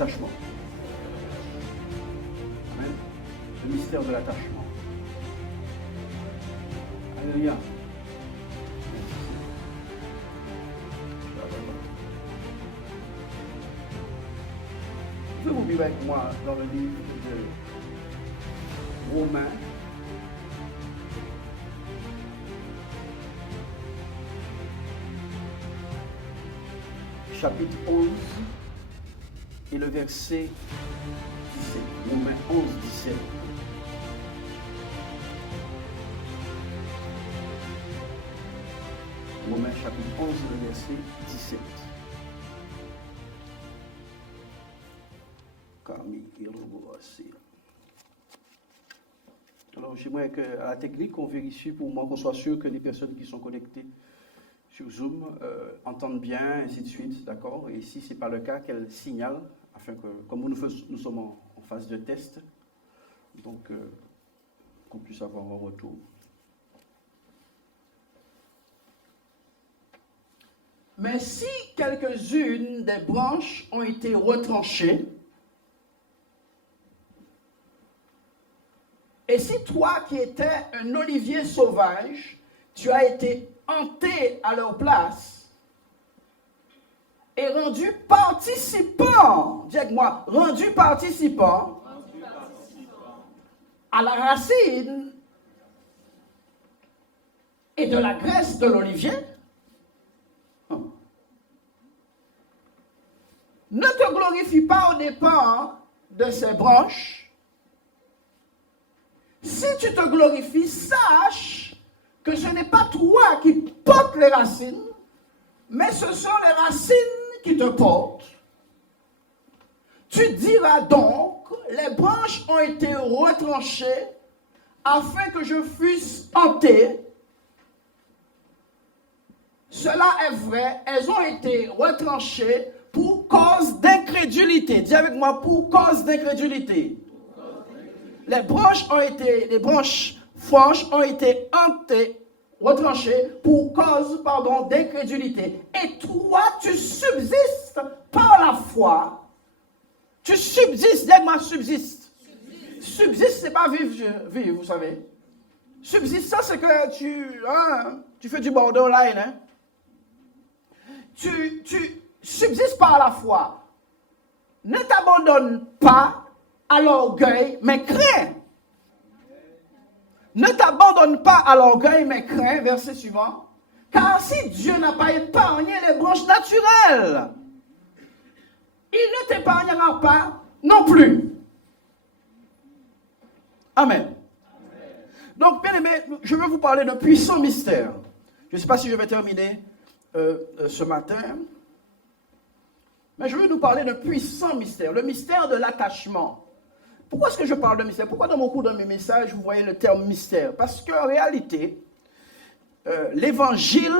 l'attachement. Amen. Le mystère de l'attachement. Alléluia. Vous pouvez vous avec moi dans le livre de Romains. Chapitre 11 et le verset 17. Romains 11, 17. Romains chapitre 11, le verset 17. Alors, j'aimerais qu'à la technique, on vérifie pour moi, qu'on soit sûr que les personnes qui sont connectées sur Zoom entendent bien, ainsi de suite, d'accord? Et si ce n'est pas le cas, qu'elles signalent, afin que, comme nous sommes en phase de test, donc qu'on puisse avoir un retour. Mais si quelques-unes des branches ont été retranchées, et si toi qui étais un olivier sauvage, tu as été hanté à leur place et rendu participant, dis avec moi, rendu participant à la racine et de la graisse de l'olivier, ne te glorifie pas au dépens de ces branches. Si tu te glorifies, sache que ce n'est pas toi qui portes les racines, mais ce sont les racines qui te portent. Tu diras donc, les branches ont été retranchées afin que je fusse hanté. Cela est vrai, elles ont été retranchées pour cause d'incrédulité. Dis avec moi, pour cause d'incrédulité. Les branches franches ont été hantées, retranchées pour cause, d'incrédulité. Et toi, tu subsistes par la foi. Tu subsistes, dis avec moi, subsiste. Subsiste, c'est pas vivre, vous savez. Subsiste, ça c'est que tu fais du borderline, hein. Tu subsistes par la foi. Ne t'abandonne pas à l'orgueil, mais crains. Ne t'abandonne pas à l'orgueil, mais crains, verset suivant. Car si Dieu n'a pas épargné les branches naturelles, il ne t'épargnera pas non plus. Amen. Donc, bien aimé, je veux vous parler d'un puissant mystère. Je ne sais pas si je vais terminer ce matin, mais je veux nous parler d'un puissant mystère, le mystère de l'attachement. Pourquoi est-ce que je parle de mystère? Pourquoi dans beaucoup de mes messages, vous voyez le terme mystère? Parce qu'en réalité, l'évangile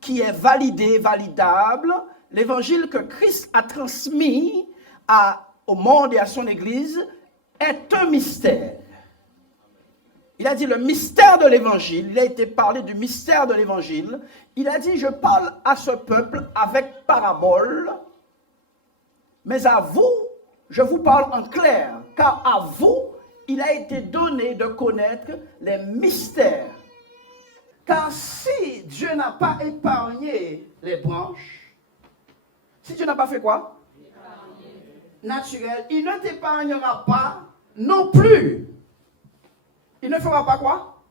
qui est validable, l'évangile que Christ a transmis au monde et à son Église, est un mystère. Il a dit le mystère de l'évangile, il a été parlé du mystère de l'évangile. Il a dit, je parle à ce peuple avec parabole, mais à vous, je vous parle en clair, car à vous, il a été donné de connaître les mystères. Car si Dieu n'a pas épargné les branches, si Dieu n'a pas fait quoi? Naturel, il ne t'épargnera pas non plus. Il ne fera pas quoi?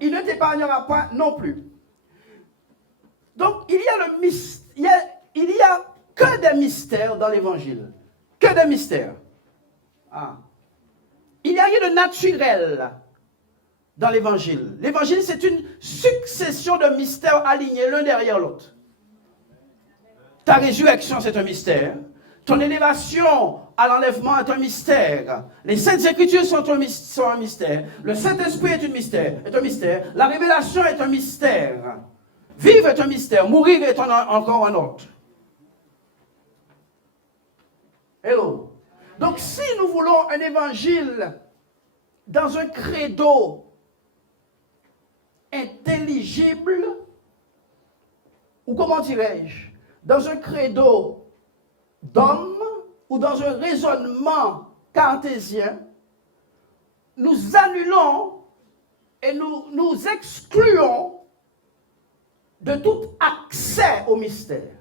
Il ne t'épargnera pas non plus. Donc, il y a que des mystères dans l'évangile. Que des mystères. Il n'y a rien de naturel dans l'évangile. L'évangile, c'est une succession de mystères alignés l'un derrière l'autre. Ta résurrection, c'est un mystère. Ton élévation à l'enlèvement est un mystère. Les Saintes Écritures sont un mystère. Le Saint-Esprit est un mystère. La révélation est un mystère. Vivre est un mystère. Mourir est encore un autre. Hello. Donc si nous voulons un évangile dans un credo intelligible, ou comment dirais-je, dans un credo d'homme, ou dans un raisonnement cartésien, nous annulons et nous excluons de tout accès au mystère.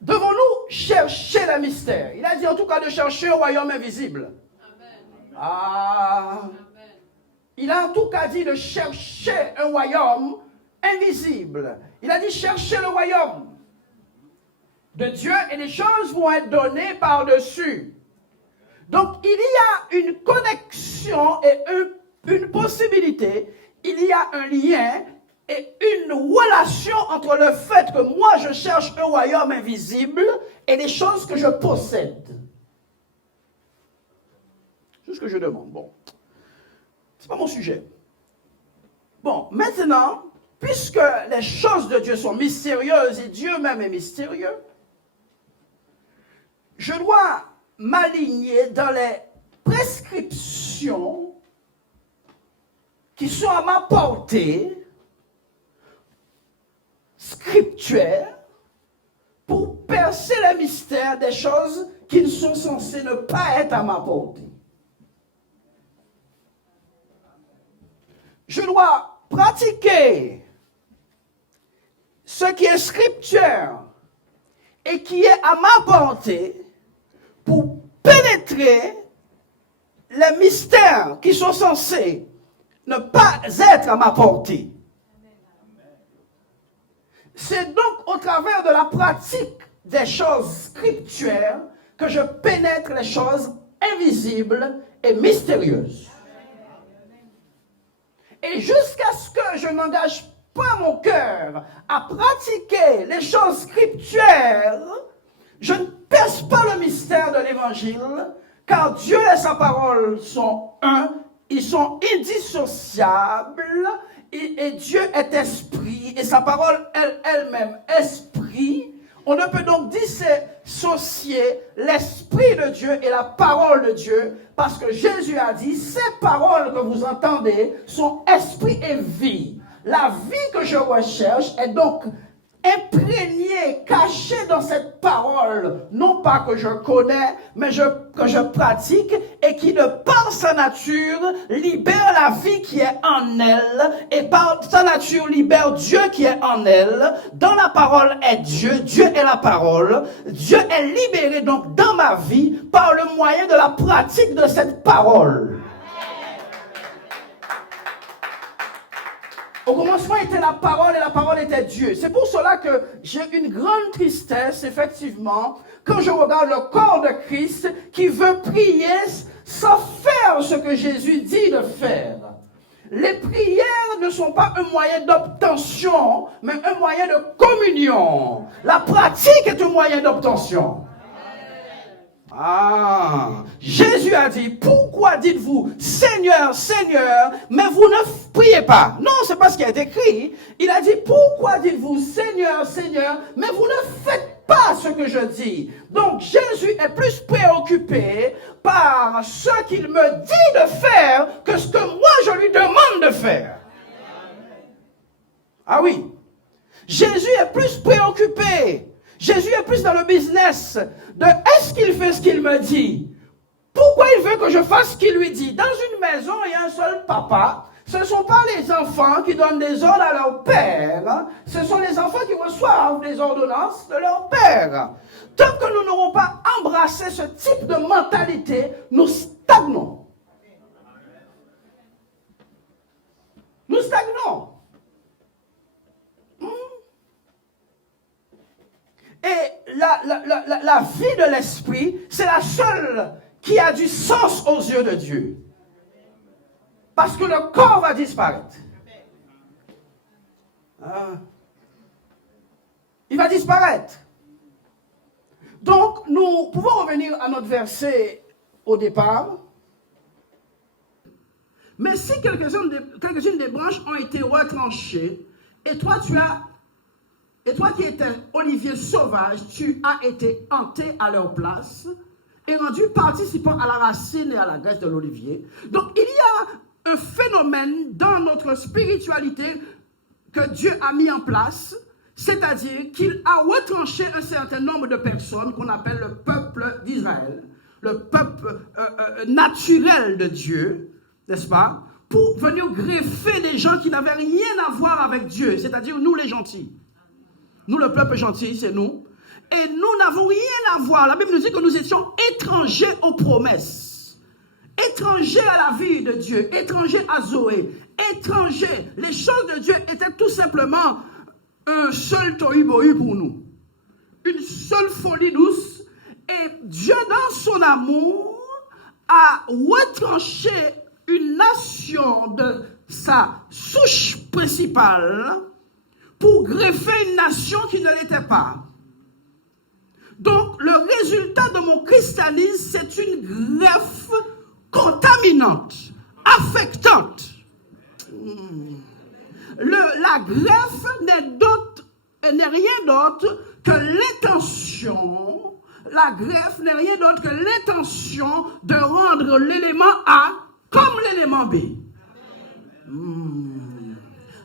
Devons-nous chercher le mystère? Il a dit en tout cas de chercher un royaume invisible. Amen. Ah. Amen. Il a en tout cas dit de chercher un royaume invisible. Il a dit chercher le royaume de Dieu et les choses vont être données par-dessus. Donc il y a une connexion et une possibilité, il y a un lien et une relation entre le fait que moi je cherche un royaume invisible et les choses que je possède. C'est ce que je demande. Bon, c'est pas mon sujet. Bon, maintenant, puisque les choses de Dieu sont mystérieuses et Dieu même est mystérieux, je dois m'aligner dans les prescriptions qui sont à ma portée scriptuelle pour percer le mystère des choses qui ne sont censées ne pas être à ma portée. Je dois pratiquer ce qui est scripture et qui est à ma portée pour pénétrer les mystères qui sont censés ne pas être à ma portée. C'est donc au travers de la pratique des choses scriptures que je pénètre les choses invisibles et mystérieuses. Et jusqu'à ce que je n'engage pas mon cœur à pratiquer les choses scriptures, je ne perce pas le mystère de l'évangile, car Dieu et sa parole sont un, ils sont indissociables, et Dieu est esprit, et sa parole elle-même esprit. On ne peut donc dissocier l'esprit de Dieu et la parole de Dieu, parce que Jésus a dit, ces paroles que vous entendez sont esprit et vie. La vie que je recherche est donc imprégné, caché dans cette parole, non pas que je connais, mais que je pratique, et qui, de par sa nature, libère la vie qui est en elle, et par sa nature libère Dieu qui est en elle. Dans la parole est Dieu, Dieu est la parole. Dieu est libéré donc dans ma vie par le moyen de la pratique de cette parole. Au commencement était la parole et la parole était Dieu. C'est pour cela que j'ai une grande tristesse, effectivement, quand je regarde le corps de Christ qui veut prier sans faire ce que Jésus dit de faire. Les prières ne sont pas un moyen d'obtention, mais un moyen de communion. La pratique est un moyen d'obtention. Ah, Jésus a dit, pourquoi dites-vous Seigneur, Seigneur, mais vous ne priez pas? Non, c'est pas ce qui est écrit. Il a dit, pourquoi dites-vous Seigneur, Seigneur, mais vous ne faites pas ce que je dis? Donc Jésus est plus préoccupé par ce qu'il me dit de faire que ce que moi je lui demande de faire. Ah oui, Jésus est plus préoccupé. Jésus est plus dans le business de est-ce qu'il fait ce qu'il me dit? Pourquoi il veut que je fasse ce qu'il lui dit? Dans une maison, il y a un seul papa. Ce ne sont pas les enfants qui donnent des ordres à leur père. Ce sont les enfants qui reçoivent des ordonnances de leur père. Tant que nous n'aurons pas embrassé ce type de mentalité, nous stagnons. Nous stagnons. Et la vie de l'esprit, c'est la seule qui a du sens aux yeux de Dieu. Parce que le corps va disparaître. Ah. Il va disparaître. Donc, nous pouvons revenir à notre verset au départ. Mais si quelques-unes des branches ont été retranchées, et toi qui étais olivier sauvage, tu as été hanté à leur place et rendu participant à la racine et à la graisse de l'olivier. Donc il y a un phénomène dans notre spiritualité que Dieu a mis en place C'est-à-dire qu'il a retranché un certain nombre de personnes qu'on appelle le peuple d'Israël, le peuple naturel de Dieu, n'est-ce pas, pour venir greffer des gens qui n'avaient rien à voir avec Dieu, c'est-à-dire nous les gentils. Nous, le peuple gentil, c'est nous. Et nous n'avons rien à voir. La Bible nous dit que nous étions étrangers aux promesses, étrangers à la vie de Dieu, étrangers à Zoé, étrangers. Les choses de Dieu étaient tout simplement un seul tohu-bohu pour nous, une seule folie douce. Et Dieu, dans son amour, a retranché une nation de sa souche principale pour greffer une nation qui ne l'était pas. Donc, le résultat de mon christianisme, c'est une greffe contaminante, affectante. La greffe n'est rien d'autre que l'intention. La greffe n'est rien d'autre que l'intention de rendre l'élément A comme l'élément B.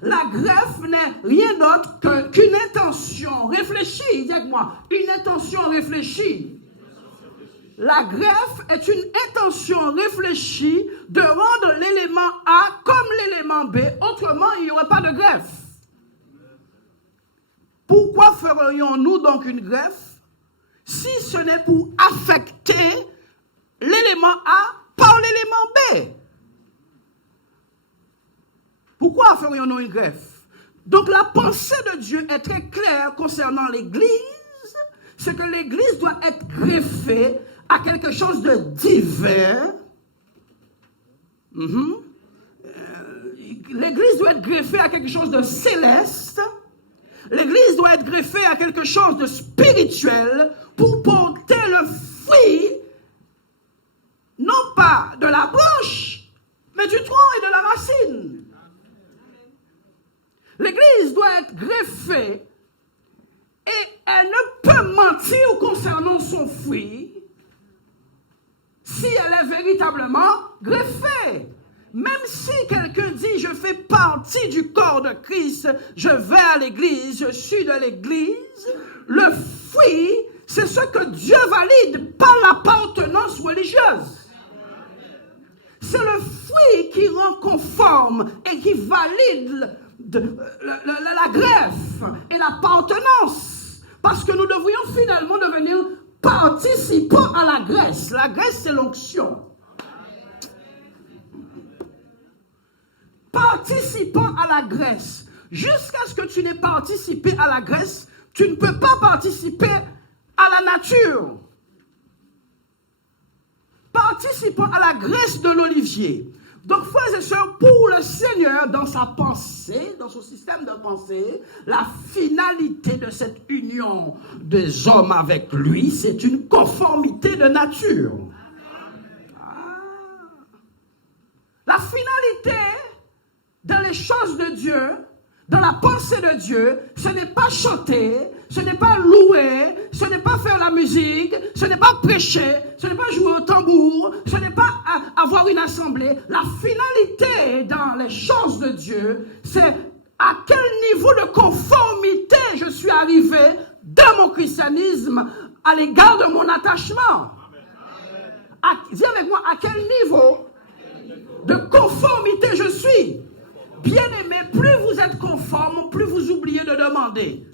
La greffe n'est rien d'autre qu'une intention réfléchie. Dites-moi, une intention réfléchie. La greffe est une intention réfléchie de rendre l'élément A comme l'élément B. Autrement, il n'y aurait pas de greffe. Pourquoi ferions-nous donc une greffe si ce n'est pour affecter l'élément A par l'élément B? Pourquoi ferions-nous une greffe? Donc la pensée de Dieu est très claire concernant l'Église, c'est que l'Église doit être greffée à quelque chose de divin. L'Église doit être greffée à quelque chose de céleste. L'Église doit être greffée à quelque chose de spirituel pour porter le fruit, non pas de la branche, mais du tronc et de la racine. L'Église doit être greffée et elle ne peut mentir concernant son fruit si elle est véritablement greffée. Même si quelqu'un dit « je fais partie du corps de Christ, je vais à l'église, je suis de l'église », le fruit, c'est ce que Dieu valide, pas l'appartenance religieuse. C'est le fruit qui rend conforme et qui valide la greffe et l'appartenance. Parce que nous devrions finalement devenir participants à la graisse. La graisse, c'est l'onction. Participant à la graisse. Jusqu'à ce que tu n'aies participé à la graisse, tu ne peux pas participer à la nature. Participant à la graisse de l'olivier. Donc, frères et sœurs, pour le Seigneur, dans sa pensée, dans son système de pensée, la finalité de cette union des hommes avec lui, c'est une conformité de nature. La finalité dans les choses de Dieu, dans la pensée de Dieu, ce n'est pas chanter, ce n'est pas louer, ce n'est pas faire la musique, ce n'est pas prêcher, ce n'est pas jouer au tambour, ce n'est pas avoir une assemblée. La finalité dans les choses de Dieu, c'est à quel niveau de conformité je suis arrivé dans mon christianisme à l'égard de mon attachement. Dis avec moi, à quel niveau de conformité je suis. Bien-aimé, plus vous êtes conforme, plus vous oubliez de demander.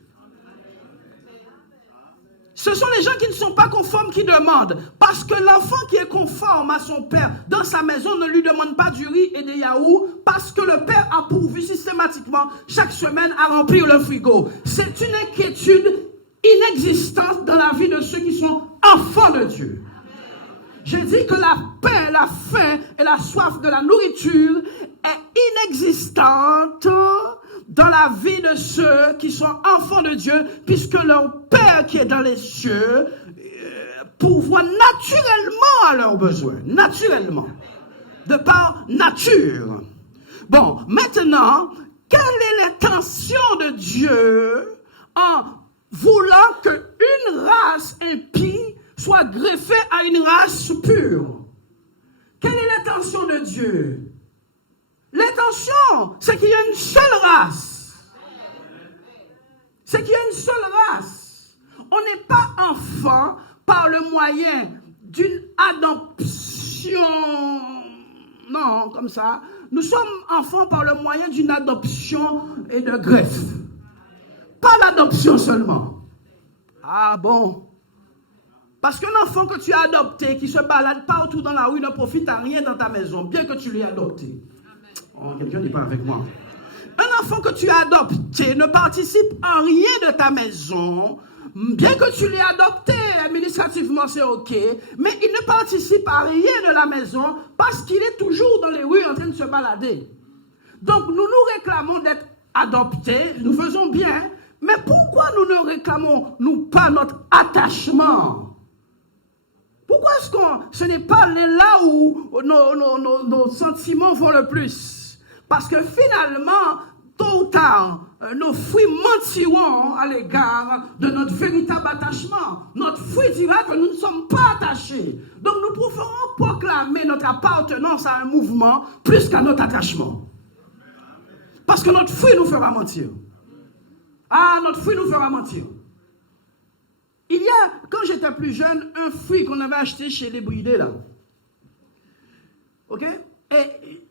Ce sont les gens qui ne sont pas conformes qui demandent. Parce que l'enfant qui est conforme à son père dans sa maison ne lui demande pas du riz et des yaourts parce que le père a pourvu systématiquement chaque semaine à remplir le frigo. C'est une inquiétude inexistante dans la vie de ceux qui sont enfants de Dieu. Je dis que la paix, la faim et la soif de la nourriture est inexistante dans la vie de ceux qui sont enfants de Dieu, puisque leur Père qui est dans les cieux pourvoit naturellement à leurs besoins, naturellement, de par nature. Bon, maintenant, quelle est l'intention de Dieu en voulant qu'une race impie soit greffée à une race pure? Quelle est l'intention de Dieu? L'intention, c'est qu'il y a une seule race. C'est qu'il y a une seule race. On n'est pas enfant par le moyen d'une adoption. Non, comme ça. Nous sommes enfants par le moyen d'une adoption et de greffe. Pas l'adoption seulement. Ah bon? Parce qu'un enfant que tu as adopté, qui se balade partout dans la rue, ne profite à rien dans ta maison, bien que tu l'aies adopté. Oh, quelqu'un n'est pas avec moi. Un enfant que tu as adopté ne participe en rien de ta maison, bien que tu l'aies adopté, administrativement c'est ok, mais il ne participe à rien de la maison parce qu'il est toujours dans les rues en train de se balader. Donc nous nous réclamons d'être adoptés, nous faisons bien, mais pourquoi nous ne réclamons-nous pas notre attachement? Pourquoi est-ce ce n'est pas là où nos sentiments vont le plus? Parce que finalement, tôt ou tard, nos fruits mentiront à l'égard de notre véritable attachement. Notre fruit dira que nous ne sommes pas attachés. Donc nous préférons proclamer notre appartenance à un mouvement plus qu'à notre attachement. Parce que notre fruit nous fera mentir. Ah, notre fruit nous fera mentir. Il y a, quand j'étais plus jeune, un fruit qu'on avait acheté chez les Bridés, là. Ok? Et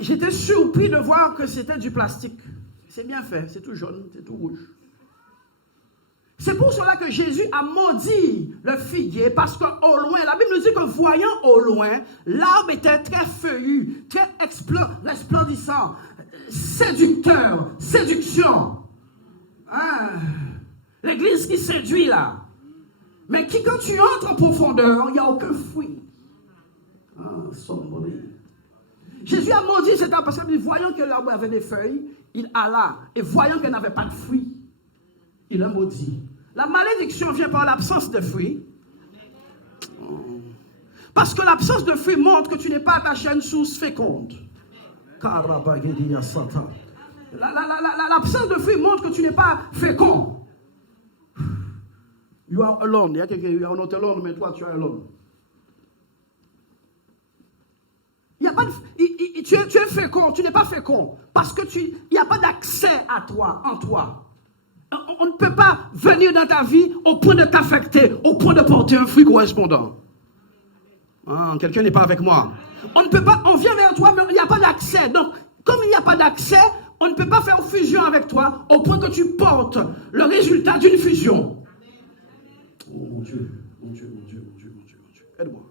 j'étais surpris de voir que c'était du plastique. C'est bien fait, c'est tout jaune, c'est tout rouge. C'est pour cela que Jésus a maudit le figuier, parce qu'au loin, la Bible nous dit que voyant au loin, l'arbre était très feuillu, très resplendissant, séducteur, séduction. Ah, l'église qui séduit là. Mais quand tu entres en profondeur, il n'y a aucun fruit. Ah, somebody. Jésus a maudit cet arbre parce que voyant que l'arbre avait des feuilles, il alla. Et voyant qu'elle n'avait pas de fruits, il a maudit. La malédiction vient par l'absence de fruits. Parce que l'absence de fruits montre que tu n'es pas attaché à une source féconde. L'absence de fruits montre que tu n'es pas fécond. You are alone. Il y a quelqu'un qui est not alone, mais toi tu es alone. Il y a pas de, tu es fécond, tu n'es pas fécond. Parce que il n'y a pas d'accès à toi, en toi. On ne peut pas venir dans ta vie au point de t'affecter, au point de porter un fruit correspondant. Ah, quelqu'un n'est pas avec moi. On ne peut pas, on vient vers toi, mais il n'y a pas d'accès. Donc, comme il n'y a pas d'accès, on ne peut pas faire fusion avec toi au point que tu portes le résultat d'une fusion. Oh mon Dieu, mon Dieu, mon Dieu, mon Dieu, mon Dieu, mon Dieu. Aide-moi.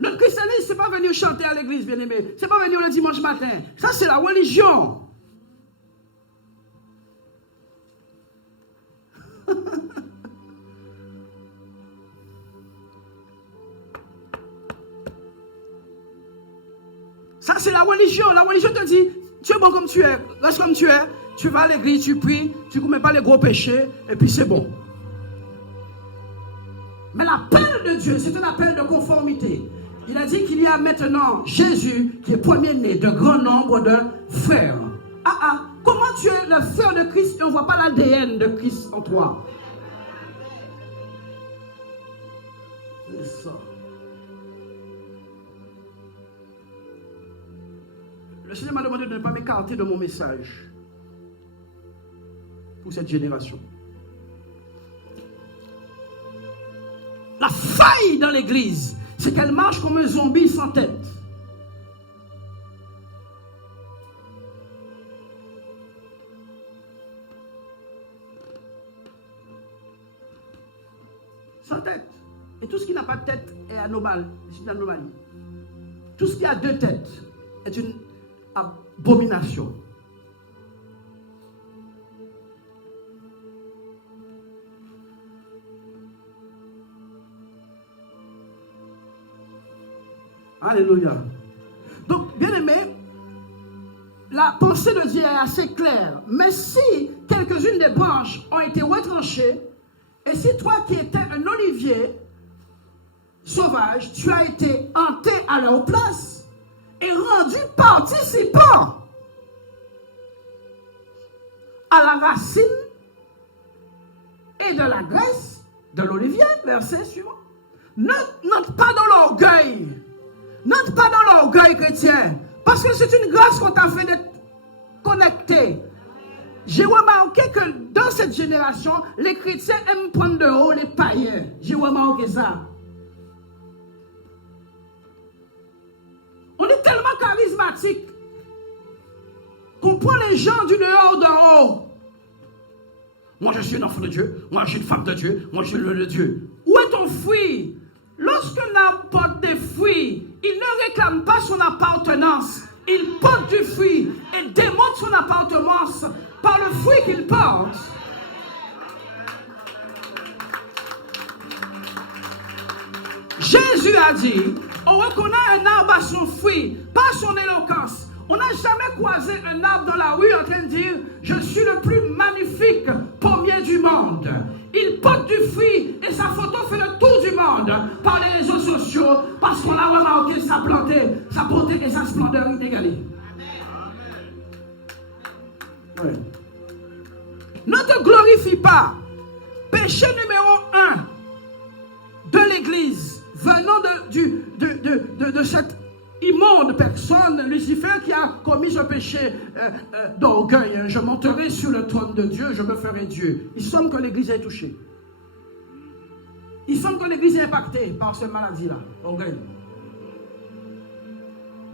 Notre christianisme, ce n'est pas venir chanter à l'église, bien-aimé. Ce n'est pas venir le dimanche matin. Ça, c'est la religion. Ça, c'est la religion. La religion te dit, tu es bon comme tu es, reste comme tu es. Tu vas à l'église, tu pries, tu ne commets pas les gros péchés, et puis c'est bon. Mais l'appel de Dieu, c'est un appel de conformité. Il a dit qu'il y a maintenant Jésus qui est premier-né d'un grand nombre de frères. Comment tu es le frère de Christ et on ne voit pas l'ADN de Christ en toi? C'est ça. Le Seigneur m'a demandé de ne pas m'écarter de mon message pour cette génération. La faille dans l'église, c'est qu'elle marche comme un zombie sans tête. Sans tête. Et tout ce qui n'a pas de tête est anormal. C'est une anomalie. Tout ce qui a deux têtes est une abomination. Alléluia. Donc, bien aimé, la pensée de Dieu est assez claire. Mais si quelques-unes des branches ont été retranchées, et si toi qui étais un olivier sauvage, tu as été hanté à leur place et rendu participant à la racine et de la graisse de l'olivier, verset suivant. N'entre pas dans l'orgueil. N'entre pas dans l'orgueil chrétien. Parce que c'est une grâce qu'on t'a fait d'être connecté. J'ai remarqué que dans cette génération, les chrétiens aiment prendre de haut les païens. J'ai remarqué ça. On est tellement charismatique qu'on prend les gens du dehors d'en haut. Moi, je suis un enfant de Dieu. Moi, je suis une femme de Dieu. Moi, je suis le Dieu. Où est ton fruit? Lorsqu'on apporte des fruits, il ne réclame pas son appartenance. Il porte du fruit et démontre son appartenance par le fruit qu'il porte. Jésus a dit, on reconnaît un arbre à son fruit, pas son éloquence. On n'a jamais croisé un arbre dans la rue en train de dire « Je suis le plus magnifique pommier du monde ». Il porte du fruit et sa photo fait le tour du monde par les réseaux sociaux parce qu'on a remarqué sa beauté et sa splendeur inégalée. Ouais. Ne te glorifie pas. Péché numéro 1 de l'Église venant de cette immonde personne, Lucifer, qui a commis ce péché d'orgueil. Je monterai sur le trône de Dieu, je me ferai Dieu. Il semble que l'Église est touchée. Il semble que l'Église est impactée par cette maladie-là, orgueil.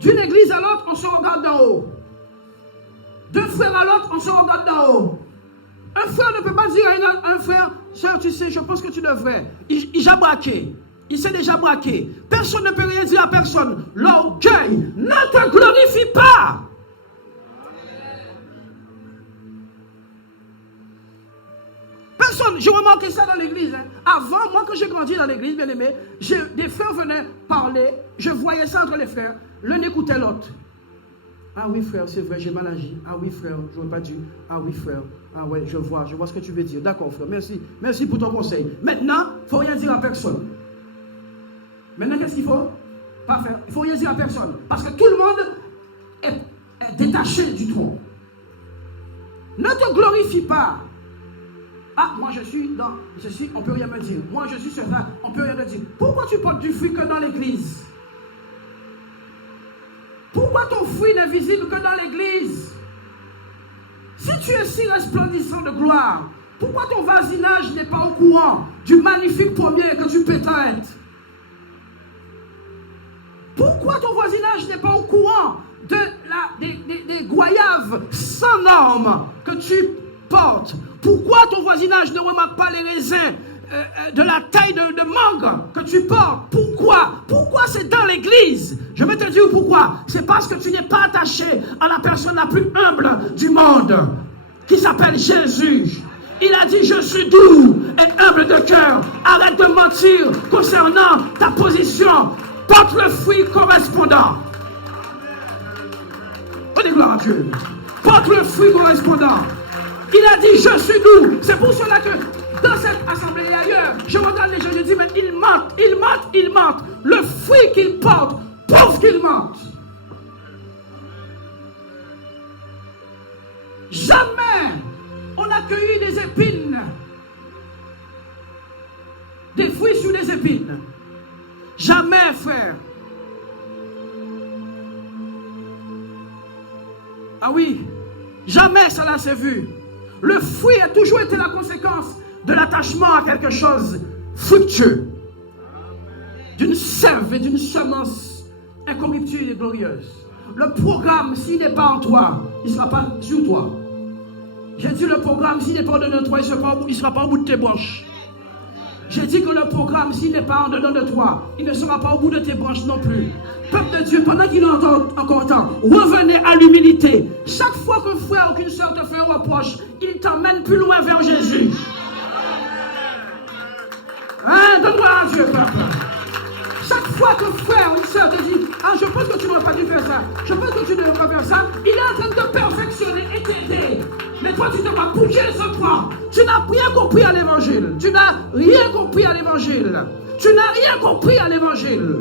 D'une église à l'autre, on se regarde d'en haut. D'un frère à l'autre, on se regarde d'en haut. Un frère ne peut pas dire à un frère, sœur, tu sais, je pense que tu devrais. Il a braqué. Il s'est déjà braqué. Personne ne peut rien dire à personne. L'orgueil ne te glorifie pas. Personne, j'ai remarqué ça dans l'église. Hein. Avant, moi, quand j'ai grandi dans l'église, bien aimé, des frères venaient parler. Je voyais ça entre les frères. L'un écoutait l'autre. Ah oui, frère, c'est vrai, j'ai mal agi. Ah oui, frère, je n'aurais pas dû. Ah oui, frère. Ah ouais, je vois ce que tu veux dire. D'accord, frère, merci. Merci pour ton conseil. Maintenant, il ne faut rien dire à personne. Maintenant, qu'est-ce qu'il faut? Pas faire. Il ne faut rien dire à personne. Parce que tout le monde est détaché du tronc. Ne te glorifie pas. Ah, moi je suis dans ceci, on ne peut rien me dire. Moi je suis sur ça, on ne peut rien me dire. Pourquoi tu portes du fruit que dans l'église? Pourquoi ton fruit n'est visible que dans l'église? Si tu es si resplendissant de gloire, pourquoi ton voisinage n'est pas au courant du magnifique pommier que tu peux être? Pourquoi ton voisinage n'est pas au courant des goyaves sans normes que tu portes? Pourquoi ton voisinage ne remarque pas les raisins de la taille de mangue que tu portes? Pourquoi c'est dans l'église? Je vais te dire pourquoi. C'est parce que tu n'es pas attaché à la personne la plus humble du monde, qui s'appelle Jésus. Il a dit, je suis doux et humble de cœur. Arrête de mentir concernant ta position. Porte le fruit correspondant. On dit gloire à Dieu. Porte le fruit correspondant. Il a dit, je suis doux. C'est pour cela que dans cette assemblée et ailleurs, je regarde les gens et je dis, mais ils mentent. Le fruit qu'ils portent prouve qu'ils mentent. Jamais on a cueilli des épines. Des fruits sur des épines. Jamais, frère. Ah oui, jamais ça n'a s'est vu. Le fruit a toujours été la conséquence de l'attachement à quelque chose fructueux, d'une sève et d'une semence incorruptible et glorieuse. Le programme, s'il n'est pas en toi, il ne sera pas sur toi. J'ai dit le programme, s'il n'est pas en dedans de toi, il ne sera pas au bout de tes branches. J'ai dit que le programme, s'il n'est pas en dedans de toi, il ne sera pas au bout de tes branches non plus. Peuple de Dieu, pendant qu'il est encore temps, revenez à l'humilité. Chaque fois qu'un frère ou qu'une soeur te fait un reproche, il t'emmène plus loin vers Jésus. Hein, donne-moi à Dieu, peuple. Chaque fois qu'un frère ou une soeur te dit, ah, je pense que tu n'aurais pas dû faire ça, je pense que tu devrais faire ça, il est en train de te perfectionner et t'aider. Mais toi, tu te vas bouger ce point. Tu n'as rien compris à l'évangile. Tu n'as rien compris à l'évangile. Tu n'as rien compris à l'évangile.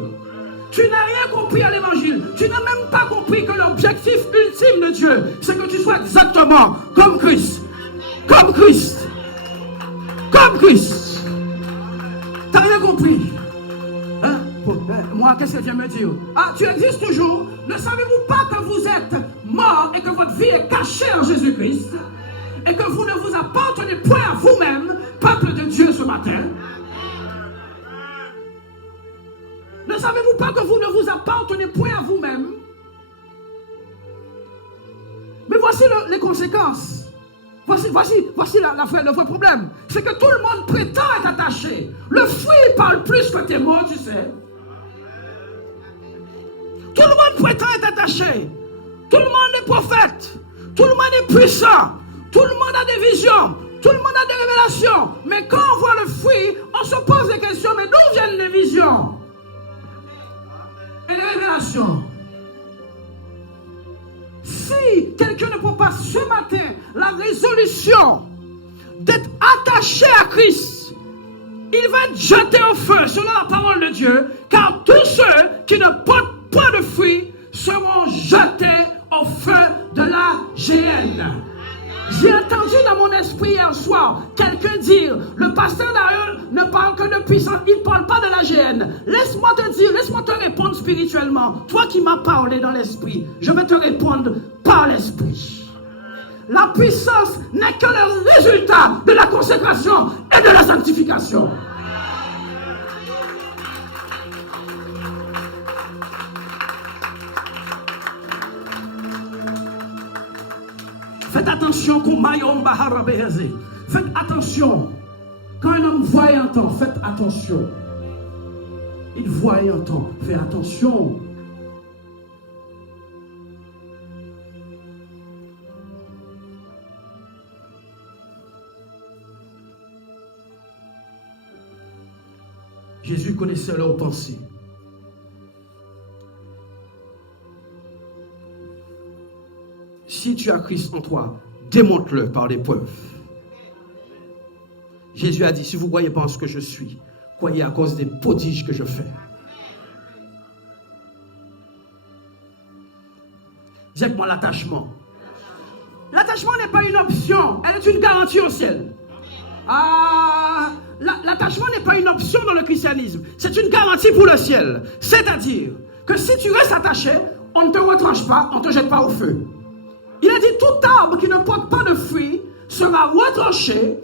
Tu n'as rien compris à l'évangile. Tu n'as même pas compris que l'objectif ultime de Dieu, c'est que tu sois exactement comme Christ. Comme Christ. Comme Christ. Tu n'as rien compris. Hein? Moi, qu'est-ce que Dieu me dit? Ah, tu existes toujours. Ne savez-vous pas que vous êtes mort et que votre vie est cachée en Jésus-Christ? et que vous ne vous appartenez point à vous-même, peuple de Dieu, ce matin. Ne savez-vous pas que vous ne vous appartenez point à vous-même? Mais voici les conséquences. Voici le vrai problème. C'est que tout le monde prétend être attaché. Le fruit parle plus que tes mots, tu sais. Tout le monde prétend être attaché. Tout le monde est prophète. Tout le monde est puissant. Tout le monde a des visions. Tout le monde a des révélations. Mais quand on voit le fruit, on se pose des questions. Mais d'où viennent les visions et les révélations? Si quelqu'un ne prend pas ce matin la résolution d'être attaché à Christ, il va être jeté au feu selon la parole de Dieu, car tous ceux qui ne portent point de fruits seront jetés au feu de la géhenne. J'ai entendu dans mon esprit hier soir quelqu'un dire, le pasteur Darius ne parle que de puissance, il ne parle pas de la géhenne. Laisse-moi te dire, laisse-moi te répondre spirituellement. Toi qui m'as parlé dans l'esprit, je vais te répondre par l'esprit. La puissance n'est que le résultat de la consécration et de la sanctification. Faites attention qu'on faites attention. Quand un homme voit et entend, faites attention. Il voit et entend, faites attention. Jésus connaissait leurs pensées. Si tu as Christ en toi, démontre-le par l'épreuve. Jésus a dit, si vous ne croyez pas en ce que je suis, croyez à cause des prodiges que je fais. Dis avec moi l'attachement. L'attachement n'est pas une option, elle est une garantie au ciel. L'attachement n'est pas une option dans le christianisme, c'est une garantie pour le ciel. C'est-à-dire que si tu restes attaché, on ne te retranche pas, on ne te jette pas au feu. Il a dit, tout arbre qui ne porte pas de fruits sera retranché,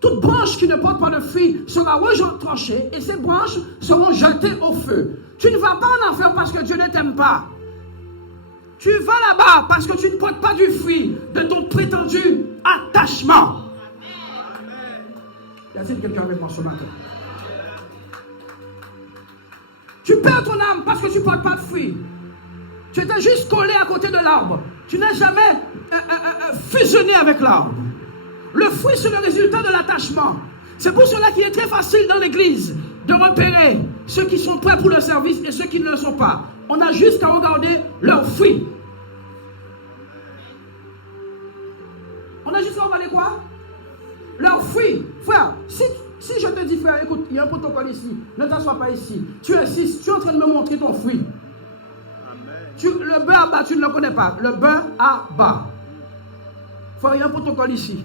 toute branche qui ne porte pas de fruits sera retranchée, et ces branches seront jetées au feu. Tu ne vas pas en enfer parce que Dieu ne t'aime pas. Tu vas là-bas parce que tu ne portes pas du fruit de ton prétendu attachement. Y a-t-il quelqu'un avec moi ce matin? Tu perds ton âme parce que tu ne portes pas de fruits. Tu étais juste collé à côté de l'arbre. Tu n'as jamais fusionné avec l'arbre. Le fruit, c'est le résultat de l'attachement. C'est pour cela qu'il est très facile dans l'église de repérer ceux qui sont prêts pour le service et ceux qui ne le sont pas. On a juste à regarder leurs fruits. On a juste à regarder quoi? Leurs fruits. Frère, si je te dis, frère, écoute, il y a un protocole ici, ne t'assois pas ici. Tu insistes, tu es en train de me montrer ton fruit. Le beurre à bas, tu ne le connais pas. Le beurre à bas. Frère, il y a un protocole ici.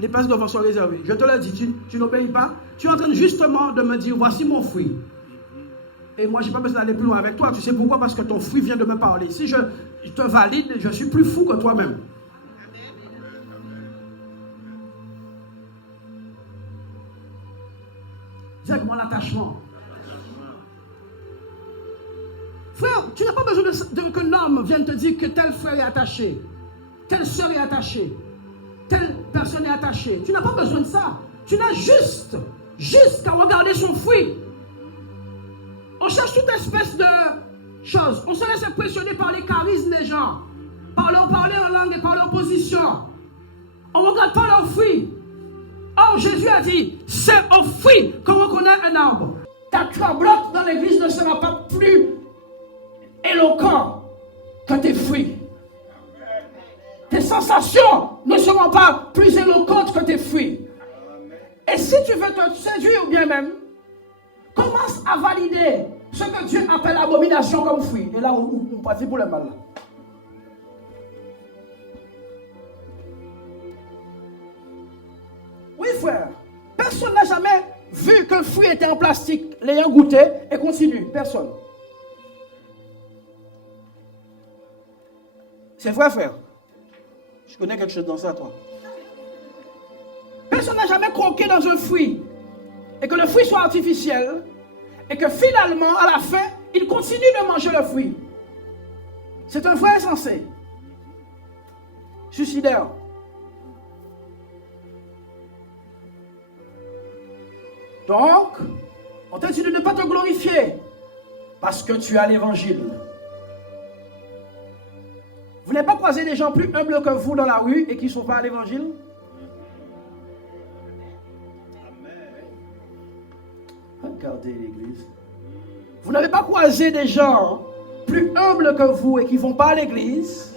Les places doivent être réservées. Je te l'ai dit, tu n'obéis pas. Tu es en train justement de me dire, voici mon fruit. Et moi, je n'ai pas besoin d'aller plus loin avec toi. Tu sais pourquoi? Parce que ton fruit vient de me parler. Si je te valide, je suis plus fou que toi-même. Dis avec moi l'attachement. Frère, tu n'as pas besoin qu'un homme vienne te dire que tel frère est attaché, telle soeur est attachée, telle personne est attachée. Tu n'as pas besoin de ça. Tu n'as juste qu'à regarder son fruit. On cherche toute espèce de choses. On se laisse impressionner par les charismes des gens, par leur parler en langue et par leur position. On ne regarde pas leurs fruits. Or, Jésus a dit, c'est au fruit qu'on reconnaît un arbre. Ta tremblote dans l'église ne sera pas plus éloquent que tes fruits. Tes sensations ne seront pas plus éloquentes que tes fruits. Et si tu veux te séduire ou bien même, commence à valider ce que Dieu appelle abomination comme fruit. Et là, on passe pour le mal. Oui, frère. Personne n'a jamais vu qu'un fruit était en plastique, l'ayant goûté et continue. Personne. C'est vrai, frère. Je connais quelque chose dans ça, toi. personne n'a jamais croqué dans un fruit et que le fruit soit artificiel et que finalement, à la fin, il continue de manger le fruit. C'est un vrai insensé. Suicidaire. Donc, on t'a dit de ne pas te glorifier parce que tu as l'évangile. Vous n'avez pas croisé des gens plus humbles que vous dans la rue et qui ne sont pas à l'évangile? Regardez l'église. Vous n'avez pas croisé des gens plus humbles que vous et qui ne vont pas à l'église,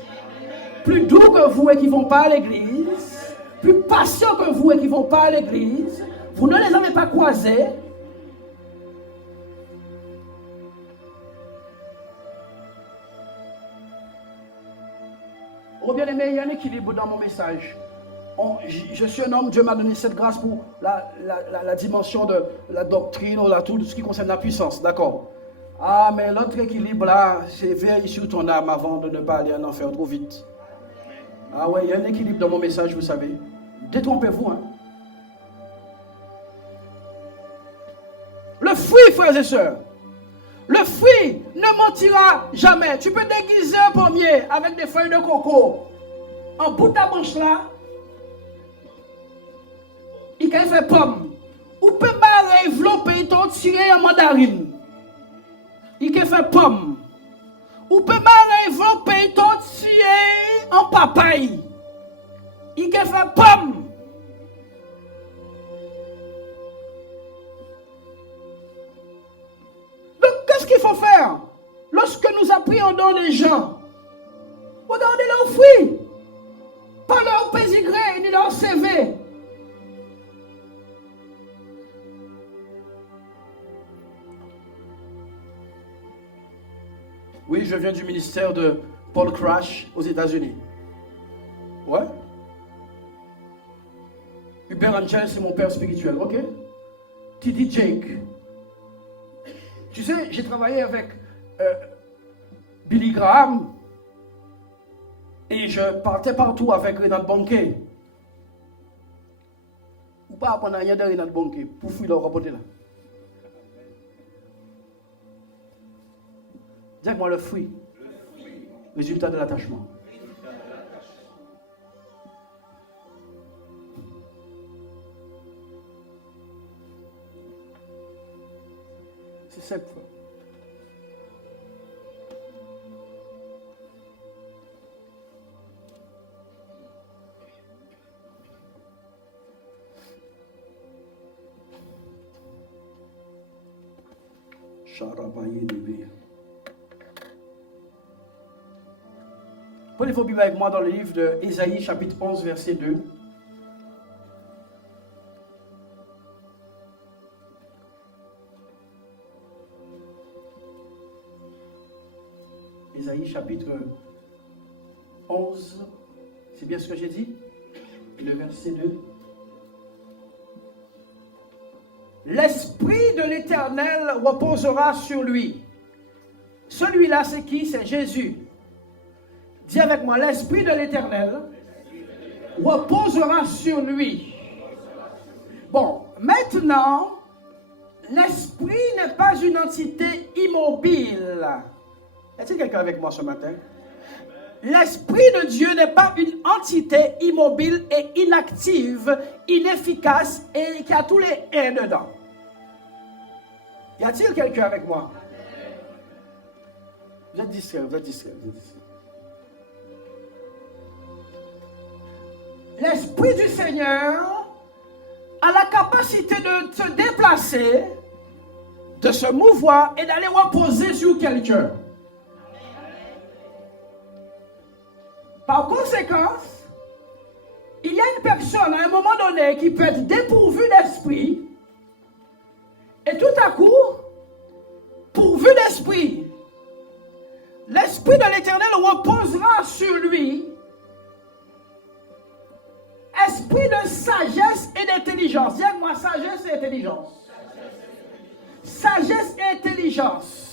plus doux que vous et qui ne vont pas à l'église, plus patients que vous et qui ne vont pas à l'église. Vous ne les avez pas croisés. Oh bien aimé, il y a un équilibre dans mon message. Je suis un homme, Dieu m'a donné cette grâce pour la dimension de la doctrine, ou tout ce qui concerne la puissance, d'accord. Ah, mais l'autre équilibre là, c'est veille sur ton âme avant de ne pas aller en enfer trop vite. Ah ouais, il y a un équilibre dans mon message, vous savez. Détrompez-vous, hein. Le fruit, frères et sœurs, le fruit ne mentira jamais. Tu peux déguiser un pommier avec des feuilles de coco. En bout à manche là, il peut faire pomme. Ou peut barrer, envelopper, tirer en mandarine. Il peut faire pomme. Ou peut barrer, envelopper, tirer en papaye. Il peut faire pomme. Donc, qu'est-ce qu'il faut faire? Lorsque nous appréhendons les gens, regardez leurs fruits. Pas leur pédigré ni leur CV. Oui, je viens du ministère de Paul Crash aux États-Unis. Ouais. Hubert Angel, c'est mon père spirituel, ok? T.D. Jake. Tu sais, j'ai travaillé avec Billy Graham et je partais partout avec Reinhard Bonnke. Ou pas apprendre rien de Reinhard Bonnke pour fouiller leur rapporter là. Dis-moi le fruit. Résultat de l'attachement. C'est simple. Charabaye bébé. Prenez vos Bibles avec moi dans le livre de Ésaïe, chapitre 11, verset 2. Ésaïe, chapitre 11. C'est bien ce que j'ai dit? Le verset 2. L'Esprit de l'Éternel reposera sur lui. Celui-là, c'est qui? C'est Jésus. Dis avec moi, l'Esprit de l'Éternel reposera sur lui. Bon, maintenant, l'Esprit n'est pas une entité immobile. Y a-t-il quelqu'un avec moi ce matin? L'Esprit de Dieu n'est pas une entité immobile et inactive, inefficace et qui a tous les « et » dedans. Y a-t-il quelqu'un avec moi? Vous êtes distrait, vous êtes distrait, vous êtes distrait. L'Esprit du Seigneur a la capacité de se déplacer, de se mouvoir et d'aller reposer sur quelqu'un. Par conséquent, il y a une personne à un moment donné qui peut être dépourvue d'esprit et tout à coup, pourvue d'esprit. L'Esprit de l'Éternel reposera sur lui. Esprit de sagesse et d'intelligence. Dis-moi sagesse et intelligence. Sagesse et intelligence.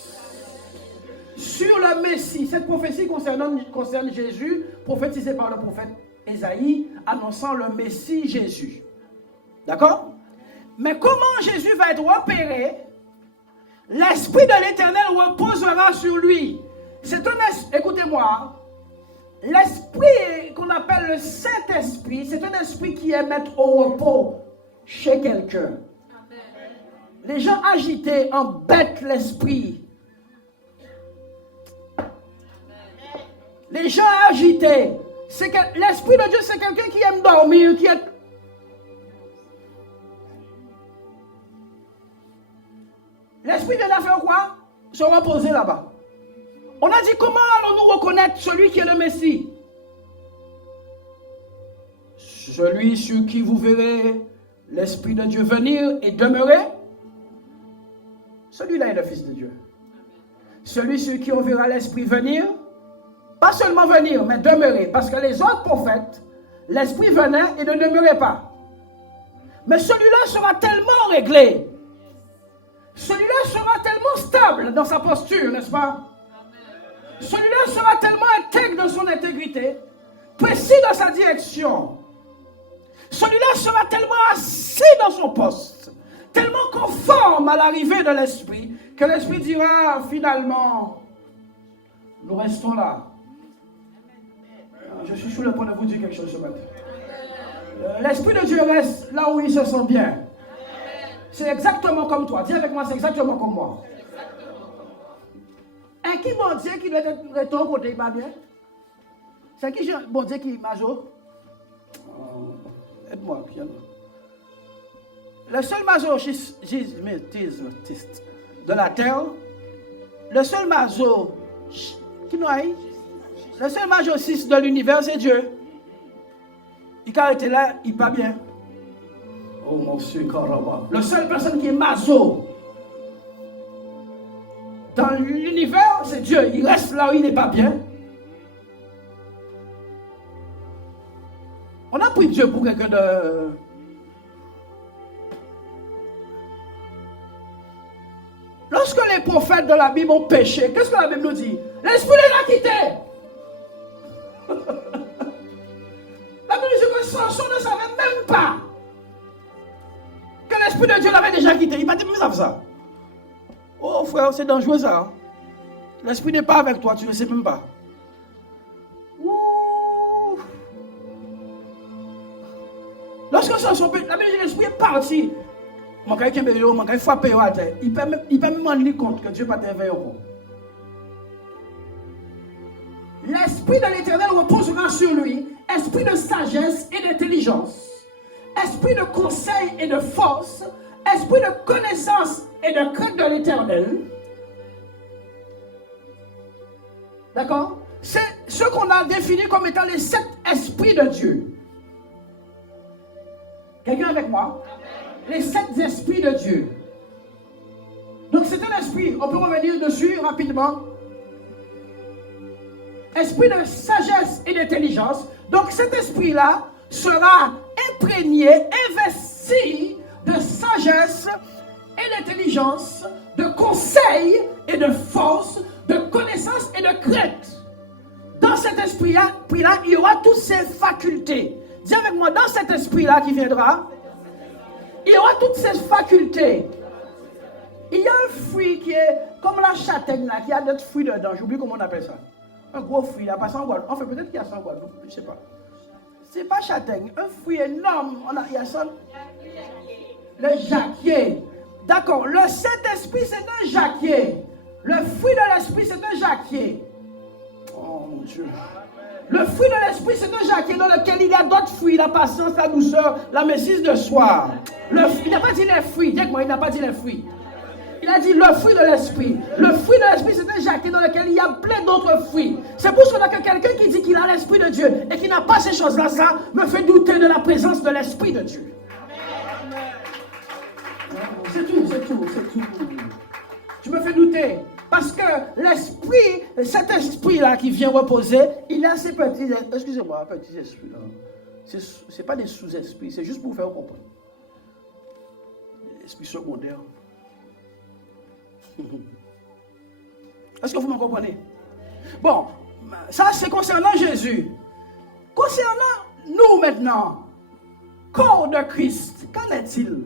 Sur le Messie. Cette prophétie concerne Jésus, prophétisée par le prophète Ésaïe, annonçant le Messie Jésus. D'accord? Mais comment Jésus va être opéré? L'Esprit de l'Éternel reposera sur lui. C'est un esprit, écoutez-moi, l'Esprit qu'on appelle le Saint-Esprit, c'est un esprit qui aime être au repos chez quelqu'un. Les gens agités embêtent l'Esprit. Les gens agités, c'est que l'Esprit de Dieu, c'est quelqu'un qui aime dormir, qui est... L'Esprit vient de faire quoi? Se reposer là-bas. On a dit, comment allons-nous reconnaître celui qui est le Messie? Celui sur qui vous verrez l'Esprit de Dieu venir et demeurer. Celui-là est le Fils de Dieu. Celui sur qui on verra l'Esprit venir, pas seulement venir, mais demeurer. Parce que les autres prophètes, l'Esprit venait et ne demeurait pas. Mais celui-là sera tellement réglé. Celui-là sera tellement stable dans sa posture, n'est-ce pas? Celui-là sera tellement intègre dans son intégrité, précis dans sa direction. Celui-là sera tellement assis dans son poste, tellement conforme à l'arrivée de l'Esprit, que l'Esprit dira finalement, nous restons là. Je suis sur le point de vous dire quelque chose ce matin. L'Esprit de Dieu reste là où il se sent bien. C'est exactement comme toi. Dis avec moi, c'est exactement comme moi. Et qui bon Dieu qui doit être ton côté, il va bien? C'est qui bon Dieu qui est major? Aide-moi, piano. Le seul masochisme de la terre, le seul maso qui nous a eu, le seul masochisme de l'univers, c'est Dieu. Il a été là, il pas bien. Oh mon Dieu, caramba. La seule personne qui est maso dans l'univers, c'est Dieu. Il reste là où il n'est pas bien. On a pris Dieu pour quelqu'un de... Lorsque les prophètes de la Bible ont péché, qu'est-ce que la Bible nous dit? L'Esprit les a quittés. La Bible dit que Samson ne savait même pas que l'Esprit de Dieu l'avait déjà quitté. Il m'a dit, mais ça fait ça. Oh frère, c'est dangereux ça. L'Esprit n'est pas avec toi, tu ne sais même pas. Ouh. Lorsque Samson, la Bible dit, l'Esprit est parti. Il peut frapper à terre. Il peut même rendre compte que Dieu n'est pas t'éveiller. L'Esprit de l'Éternel reposera sur lui, esprit de sagesse et d'intelligence, esprit de conseil et de force, esprit de connaissance et de crainte de l'Éternel. D'accord? C'est ce qu'on a défini comme étant les 7 esprits de Dieu. Quelqu'un avec moi? Les 7 esprits de Dieu. Donc c'est un esprit, on peut revenir dessus rapidement. Esprit de sagesse et d'intelligence. Donc cet esprit-là sera imprégné, investi de sagesse et d'intelligence, de conseil et de force, de connaissance et de crainte. Dans cet esprit-là, il y aura toutes ces facultés. Dis avec moi, dans cet esprit-là qui viendra, il y aura toutes ces facultés. Il y a un fruit qui est comme la châtaigne là, qui a d'autres fruits dedans. J'oublie comment on appelle ça. Un gros fruit là, pas sans Guadeloupe. Enfin, peut-être qu'il y a sans Guadeloupe, je ne sais pas. C'est pas châtaigne, un fruit énorme. Il y a ça. Le jacquier. D'accord, le Saint-Esprit c'est un jacquier. Le fruit de l'Esprit c'est un jacquier. Oh mon Dieu. Le fruit de l'Esprit c'est un jacquier dans lequel il y a d'autres fruits, la patience, la douceur, la maîtrise de soi. Il n'a pas dit les fruits, dites-moi, il n'a pas dit les fruits. Il a dit le fruit de l'Esprit. Le fruit de l'Esprit, c'est un jacquier dans lequel il y a plein d'autres fruits. C'est pour cela que quelqu'un qui dit qu'il a l'Esprit de Dieu et qui n'a pas ces choses-là, ça me fait douter de la présence de l'Esprit de Dieu. C'est tout. Tu me fais douter. Parce que l'Esprit, cet Esprit-là qui vient reposer, il a ces petits, excusez-moi, petits esprits-là. Ce n'est pas des sous-esprits, c'est juste pour vous faire comprendre. L'esprit secondaire. Est-ce que vous me comprenez? Bon, ça c'est concernant Jésus. Concernant nous maintenant, corps de Christ, qu'en est-il?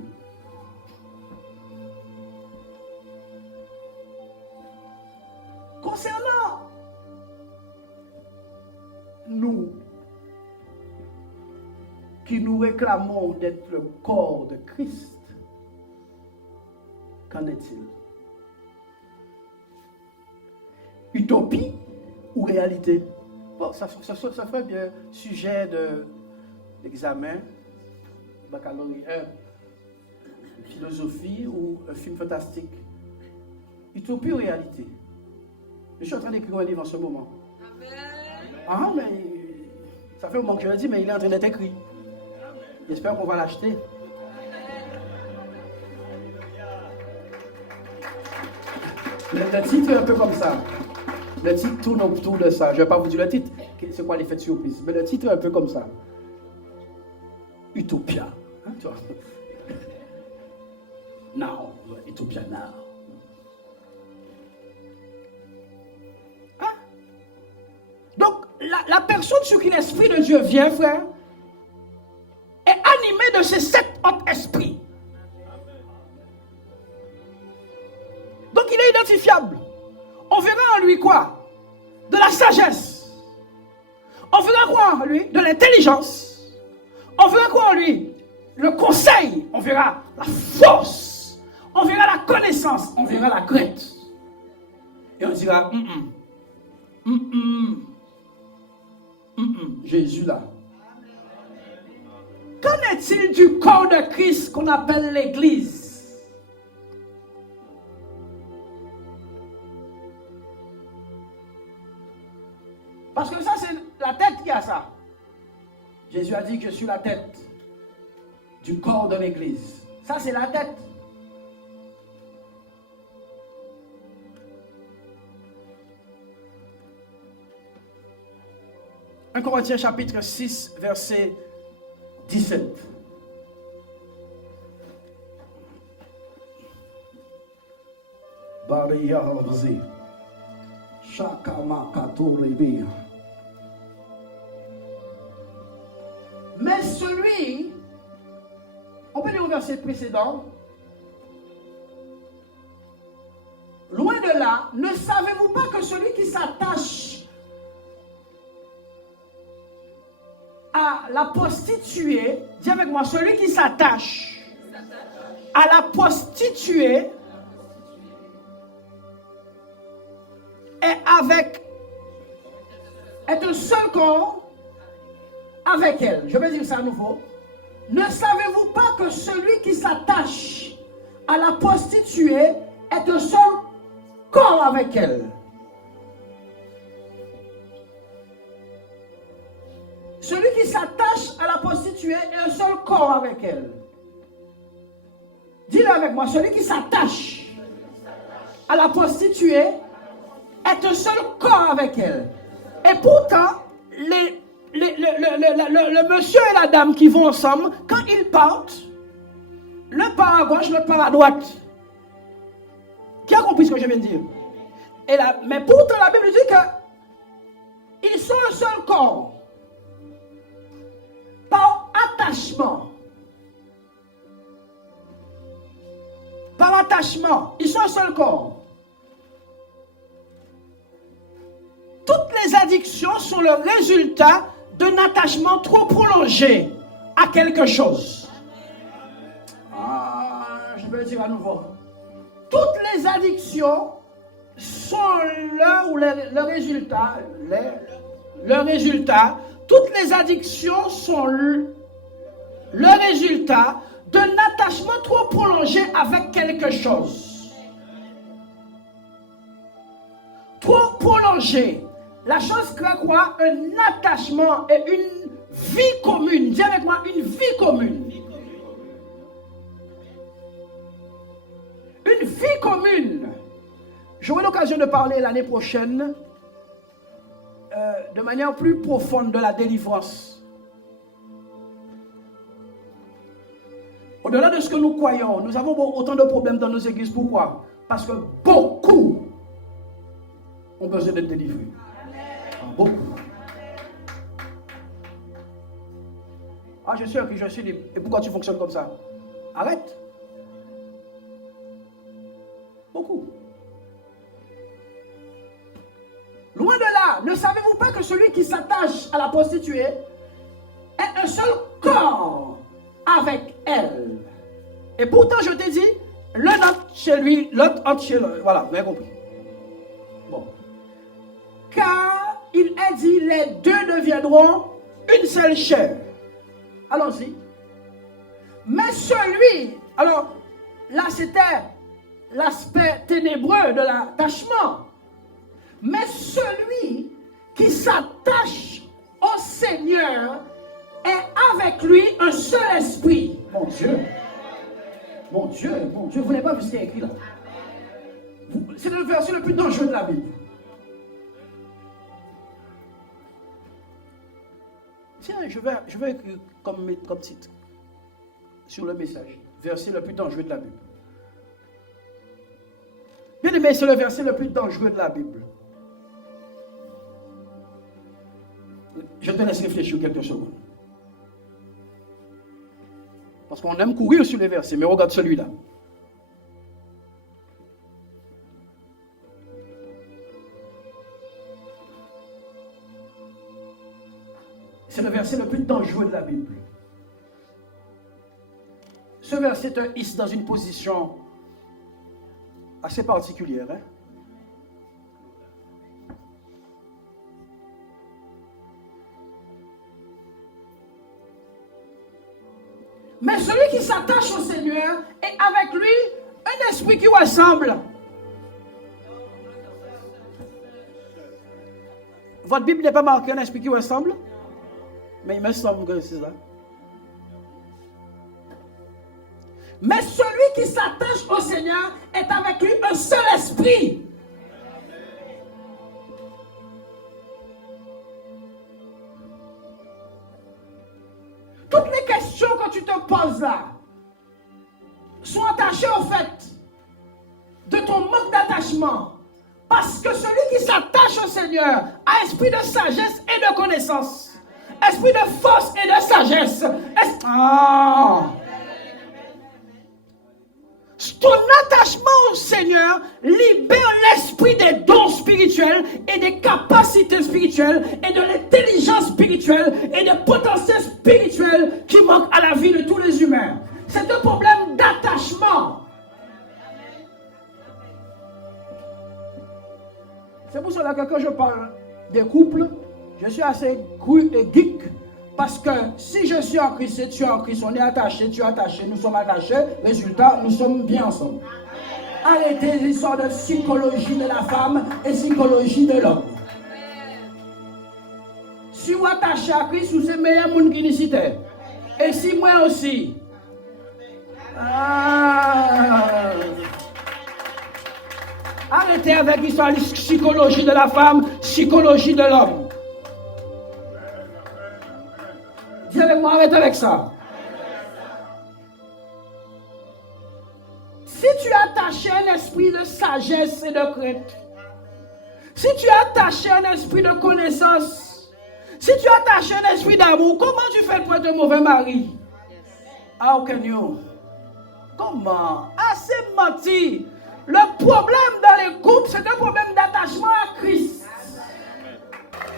Concernant nous, qui nous réclamons d'être le corps de Christ, qu'en est-il? Utopie ou réalité? Bon, ça fait bien sujet d'examen, baccalauréat, philosophie ou un film fantastique. Utopie ou réalité? Je suis en train d'écrire un livre en ce moment. Ah, mais ça fait un moment que je le dis, mais il est en train d'être écrit. J'espère qu'on va l'acheter. Le titre est un peu comme ça. Le titre tourne autour de ça. Je ne vais pas vous dire le titre, c'est quoi l'effet de surprise. Mais le titre est un peu comme ça. Utopia. Hein, tu vois? Now. Utopia now. Hein? Donc, la personne sur qui l'Esprit de Dieu vient, frère, est animée de ces 7 autres esprits. Donc, il est identifiable. On verra en lui quoi? De la sagesse. On verra quoi en lui? De l'intelligence. On verra quoi en lui? Le conseil. On verra la force. On verra la connaissance. On verra la crainte. Et on dira, Jésus là. Qu'en est-il du corps de Christ qu'on appelle l'Église? Parce que ça, c'est la tête qui a ça. Jésus a dit que je suis la tête du corps de l'Église. Ça, c'est la tête. Un Corinthiens chapitre 6, verset 17. Mais celui, on peut lire au verset précédent, loin de là, ne savez-vous pas que celui qui s'attache à la prostituée, dis avec moi, celui qui s'attache à la prostituée est un seul corps avec elle. Je vais dire ça à nouveau. Ne savez-vous pas que celui qui s'attache à la prostituée est un seul corps avec elle? Celui qui s'attache à la prostituée est un seul corps avec elle. Dis-le avec moi. Celui qui s'attache à la prostituée est un seul corps avec elle. Et pourtant, le monsieur et la dame qui vont ensemble, quand ils partent, l'un part à gauche, l'autre part à droite. Qui a compris ce que je viens de dire? Mais pourtant, la Bible dit qu'ils sont un seul corps. Par attachement. Par attachement. Ils sont un seul corps. Toutes les addictions sont le résultat d'un attachement trop prolongé à quelque chose. Je vais le dire à nouveau. Toutes les addictions sont le résultat. Toutes les addictions sont le résultat d'un attachement trop prolongé avec quelque chose. Trop prolongé. La chose crée quoi? Un attachement et une vie commune. Dis avec moi, une vie commune. Une vie commune. J'aurai l'occasion de parler l'année prochaine de manière plus profonde de la délivrance. Au-delà de ce que nous croyons, nous avons autant de problèmes dans nos églises. Pourquoi? Parce que beaucoup ont besoin d'être délivrés. Beaucoup. Ah, je suis un Christ, je suis libre. Et pourquoi tu fonctionnes comme ça? Arrête. Beaucoup. Loin de là, ne savez-vous pas que celui qui s'attache à la prostituée est un seul corps avec elle? Et pourtant, je t'ai dit, l'un entre chez lui, l'autre entre chez lui. Voilà, vous avez compris. Bon. Car il est dit, les deux deviendront une seule chair. Allons-y. Mais celui, alors là c'était l'aspect ténébreux de l'attachement. Mais celui qui s'attache au Seigneur est avec lui un seul esprit. Mon Dieu. Mon Dieu, mon Dieu, vous n'avez pas vu ce qui est écrit là. C'est le verset le plus dangereux de la Bible. Tiens, je vais écrire comme titre sur le message. Verset le plus dangereux de la Bible. Bien aimé, c'est le verset le plus dangereux de la Bible. Je te laisse réfléchir quelques secondes. Parce qu'on aime courir sur les versets, mais regarde celui-là. C'est le verset le plus dangereux de la Bible. Ce verset te hisse dans une position assez particulière. Hein? Mais celui qui s'attache au Seigneur est avec lui un esprit qui ressemble. Votre Bible n'est pas marquée un esprit qui ressemble? Mais il me semble que c'est ça. Mais celui qui s'attache au Seigneur est avec lui un seul esprit. Toutes les questions que tu te poses là sont attachées au fait de ton manque d'attachement. Parce que celui qui s'attache au Seigneur a esprit de sagesse et de connaissance. Esprit de force et de sagesse. Ton attachement au Seigneur libère l'esprit des dons spirituels et des capacités spirituelles et de l'intelligence spirituelle et des potentiels spirituels qui manquent à la vie de tous les humains. C'est un problème d'attachement. C'est pour cela que quand je parle des couples, je suis assez cru et geek. Parce que si je suis en Christ et tu es en Christ, on est attaché, tu es attaché, nous sommes attachés. Résultat, nous sommes bien ensemble. Arrêtez l'histoire de psychologie de la femme et psychologie de l'homme. Si vous êtes attaché à Christ, vous êtes le meilleur monde qui nous cite. Et si moi aussi. Arrêtez avec l'histoire de psychologie de la femme, psychologie de l'homme. Dis avec moi, arrête avec ça. Si tu as attaché un esprit de sagesse et de crainte, si tu as attaché un esprit de connaissance, si tu as attaché un esprit d'amour, comment tu fais pour être un mauvais mari? How can you? Comment? Assez menti. Le problème dans les couples, c'est un problème d'attachement à Christ.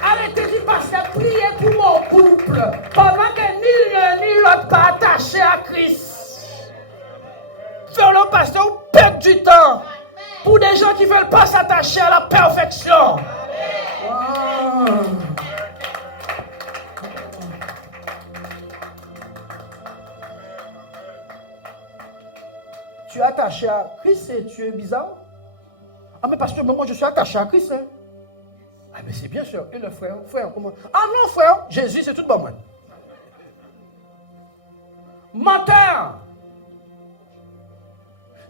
Arrêtez de passer à prier pour mon couple pendant que ni l'un ni l'autre pas attaché à Christ. Faire le pasteur ou perdre du temps pour des gens qui ne veulent pas s'attacher à la perfection. Tu es attaché à Christ et tu es bizarre? Ah mais pasteur, moi je suis attaché à Christ. Hein? Ah mais c'est bien sûr. Et le frère, comment? Ah non frère, Jésus c'est tout bon moi. Menteur.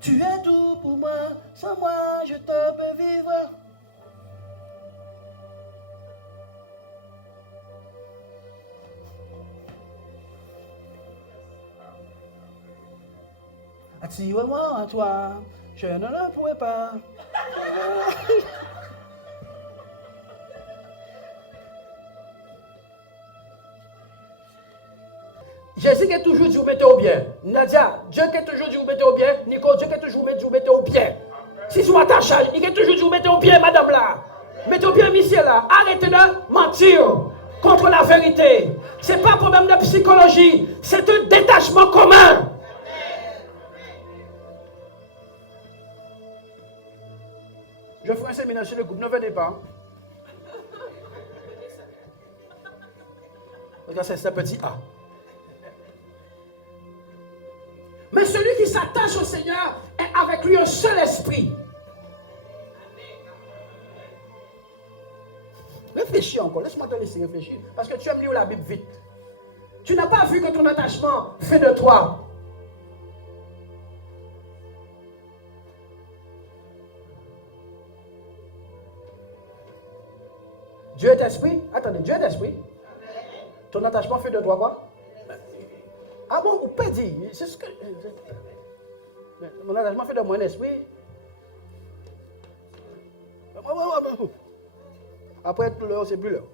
Tu es tout pour moi, sans moi je te peux vivre. Attire-moi à toi, je ne le pourrai pas. Jésus qui a toujours dit vous mettez au bien. Nadia, Dieu qui a toujours dit vous mettez au bien. Nico, Dieu qui a toujours dit vous mettez au bien. Si vous attachez, il a toujours dit vous mettez au bien, madame là. Mettez au bien, monsieur là. Arrêtez de mentir contre la vérité. Ce n'est pas un problème de psychologie. C'est un détachement commun. Je ferai un séminaire sur le groupe. Ne venez pas. Regarde, c'est un petit A. Mais celui qui s'attache au Seigneur est avec lui un seul esprit. Réfléchis encore, laisse-moi te laisser réfléchir. Parce que tu aimes lire la Bible vite. Tu n'as pas vu que ton attachement fait de toi. Dieu est esprit. Attendez, Dieu est esprit. Ton attachement fait de toi quoi? Ah bon, ou pas dire. C'est ce que. Mon attachement fait de moi un esprit. Après, l'heure, c'est plus l'heure.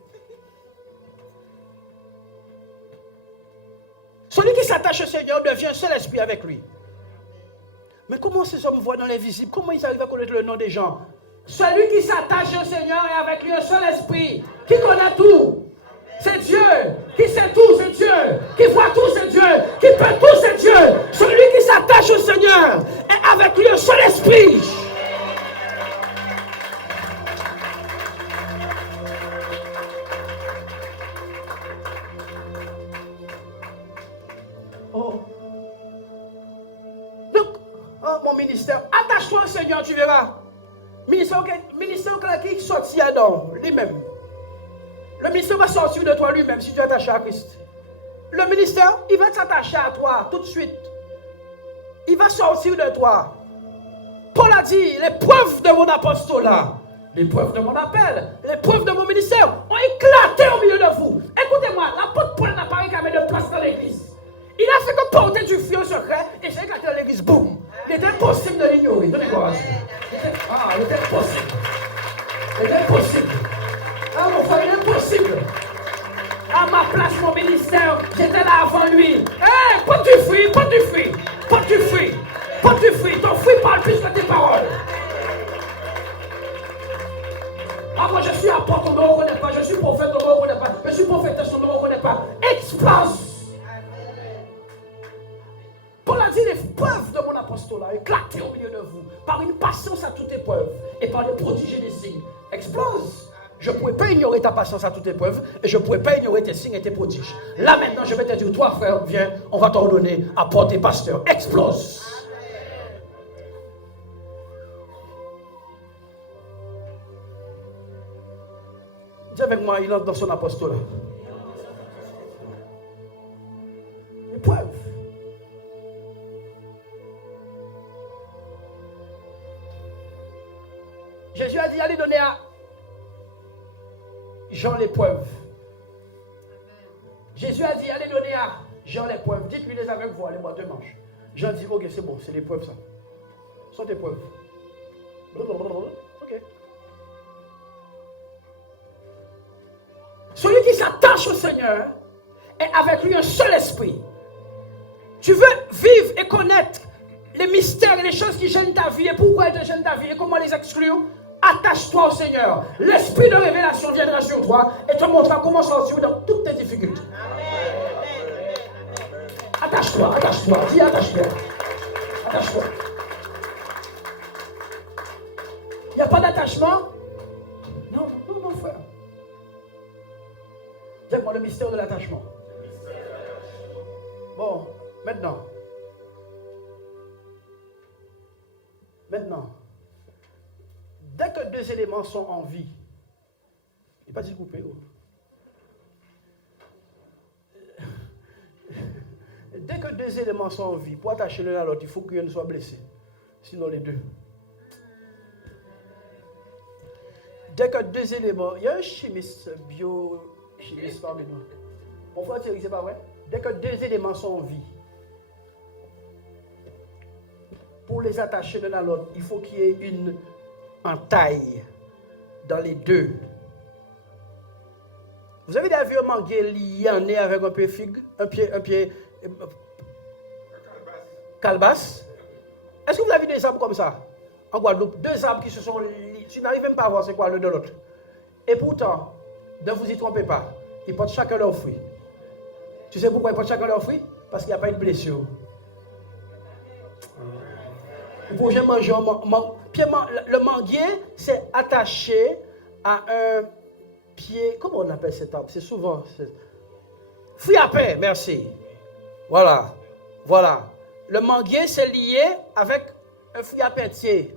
Celui qui s'attache au Seigneur devient un seul esprit avec lui. Mais comment ces hommes voient dans l'invisible? Comment ils arrivent à connaître le nom des gens? Celui qui s'attache au Seigneur est avec lui un seul esprit. Qui connaît tout? C'est Dieu. Qui sait tout? C'est Dieu. Qui voit tout? C'est Dieu. Qui peut tout? C'est Dieu. Celui qui s'attache au Seigneur est avec lui un seul esprit. Oh. Donc, mon ministère, attache-toi au Seigneur, tu verras. Ministère qui sortit Adam, lui-même. Le ministère va sortir de toi lui-même si tu es attaché à Christ. Le ministère, il va s'attacher à toi tout de suite. Il va sortir de toi. Paul a dit, les preuves de mon apostolat, les preuves de mon appel, les preuves de mon ministère ont éclaté au milieu de vous. Écoutez-moi, l'apôtre Paul n'a pas réclamé de place dans l'église. Il a fait que porter du feu au secret et c'est éclaté dans l'église. Boum! Il était impossible de l'ignorer. Donnez courage. Il était impossible. Il était impossible. Ah mon frère, il est impossible. À ma place, mon ministère, j'étais là avant lui. Hé, pas du fruit, pas du fruit, pas du fruit, pas du fruit. Ton fruit parle plus que tes paroles. Ah, moi je suis apôtre, on ne me reconnaît pas. Je suis prophète, on ne me reconnaît pas. Je suis prophétesse, on ne me reconnaît pas. Explose. Paul a dit les preuves de mon apostolat éclatées au milieu de vous par une patience à toute épreuve et par des prodiges et des signes. Explose. Je ne pouvais pas ignorer ta patience à toute épreuve et je ne pouvais pas ignorer tes signes et tes prodiges. Là maintenant, je vais te dire, toi frère, viens, on va t'ordonner apôtre et pasteur. Explose. Dis avec moi, il entre dans son apostolat. Épreuve. Jésus a dit, allez donner à Jean l'épreuve. Jésus a dit, allez donner à Jean l'épreuve. Dites-lui les aveugles, vous allez boire 2 manches. Jean dit, ok, c'est bon, c'est l'épreuve ça. Ce sont des preuves. Ok. Celui qui s'attache au Seigneur est avec lui un seul esprit. Tu veux vivre et connaître les mystères et les choses qui gênent ta vie et pourquoi elles te gênent ta vie et comment les exclure? Attache-toi au Seigneur. L'esprit de révélation viendra sur toi et te montrera comment sortir dans toutes tes difficultés. Attache-toi, attache-toi. Dis attache-toi. Attache-toi. Il n'y a pas d'attachement? Non, non, non, frère. Dis-moi le mystère de l'attachement. Bon, maintenant. Dès que 2 éléments sont en vie, il n'est pas dit couper. Dès que 2 éléments sont en vie, pour attacher l'un à l'autre, il faut qu'un soit blessé. Sinon les deux. Dès que 2 éléments, il y a un chimiste, biochimiste parmi nous. Mon frère Thierry, c'est pas vrai? Dès que 2 éléments sont en vie, pour les attacher l'un à l'autre, il faut qu'il y ait une entaille dans les deux. Vous avez déjà vu un manguier lié en nez avec un pied figue, un pied Calebasse. Est-ce que vous avez vu des arbres comme ça? En Guadeloupe, deux arbres qui se sont liés. Tu n'arrives même pas à voir c'est quoi l'un de l'autre. Et pourtant, ne vous y trompez pas, ils portent chacun leur fruit. Tu sais pourquoi ils portent chacun leur fruit? Parce qu'il n'y a pas de blessure. Vous pouvez manger le manguier, c'est attaché à un pied. Comment on appelle cet arbre? C'est souvent. Fruit à pain, merci. Voilà. Voilà. Le manguier, c'est lié avec un fruit à pêtier.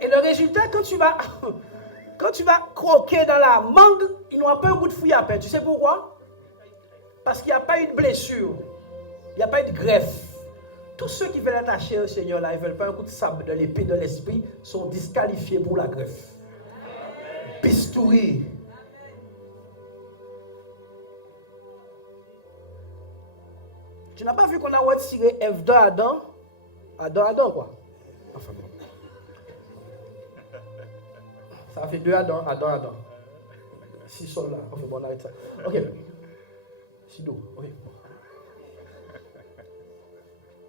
Et le résultat, quand tu vas croquer dans la mangue, il n'aura pas un goût de fruit à pain. Tu sais pourquoi? Parce qu'il n'y a pas eu de blessure. Il n'y a pas eu de greffe. Tous ceux qui veulent attacher au Seigneur, là, ils ne veulent pas un coup de sable de l'épée de l'esprit, sont disqualifiés pour la greffe. Bistouri. Tu n'as pas vu qu'on a retiré Ève de Adam? Adam, quoi. Enfin bon. Ça fait deux Adam. 6 sols là. Enfin bon, on arrête ça. Ok. Sido. Ok.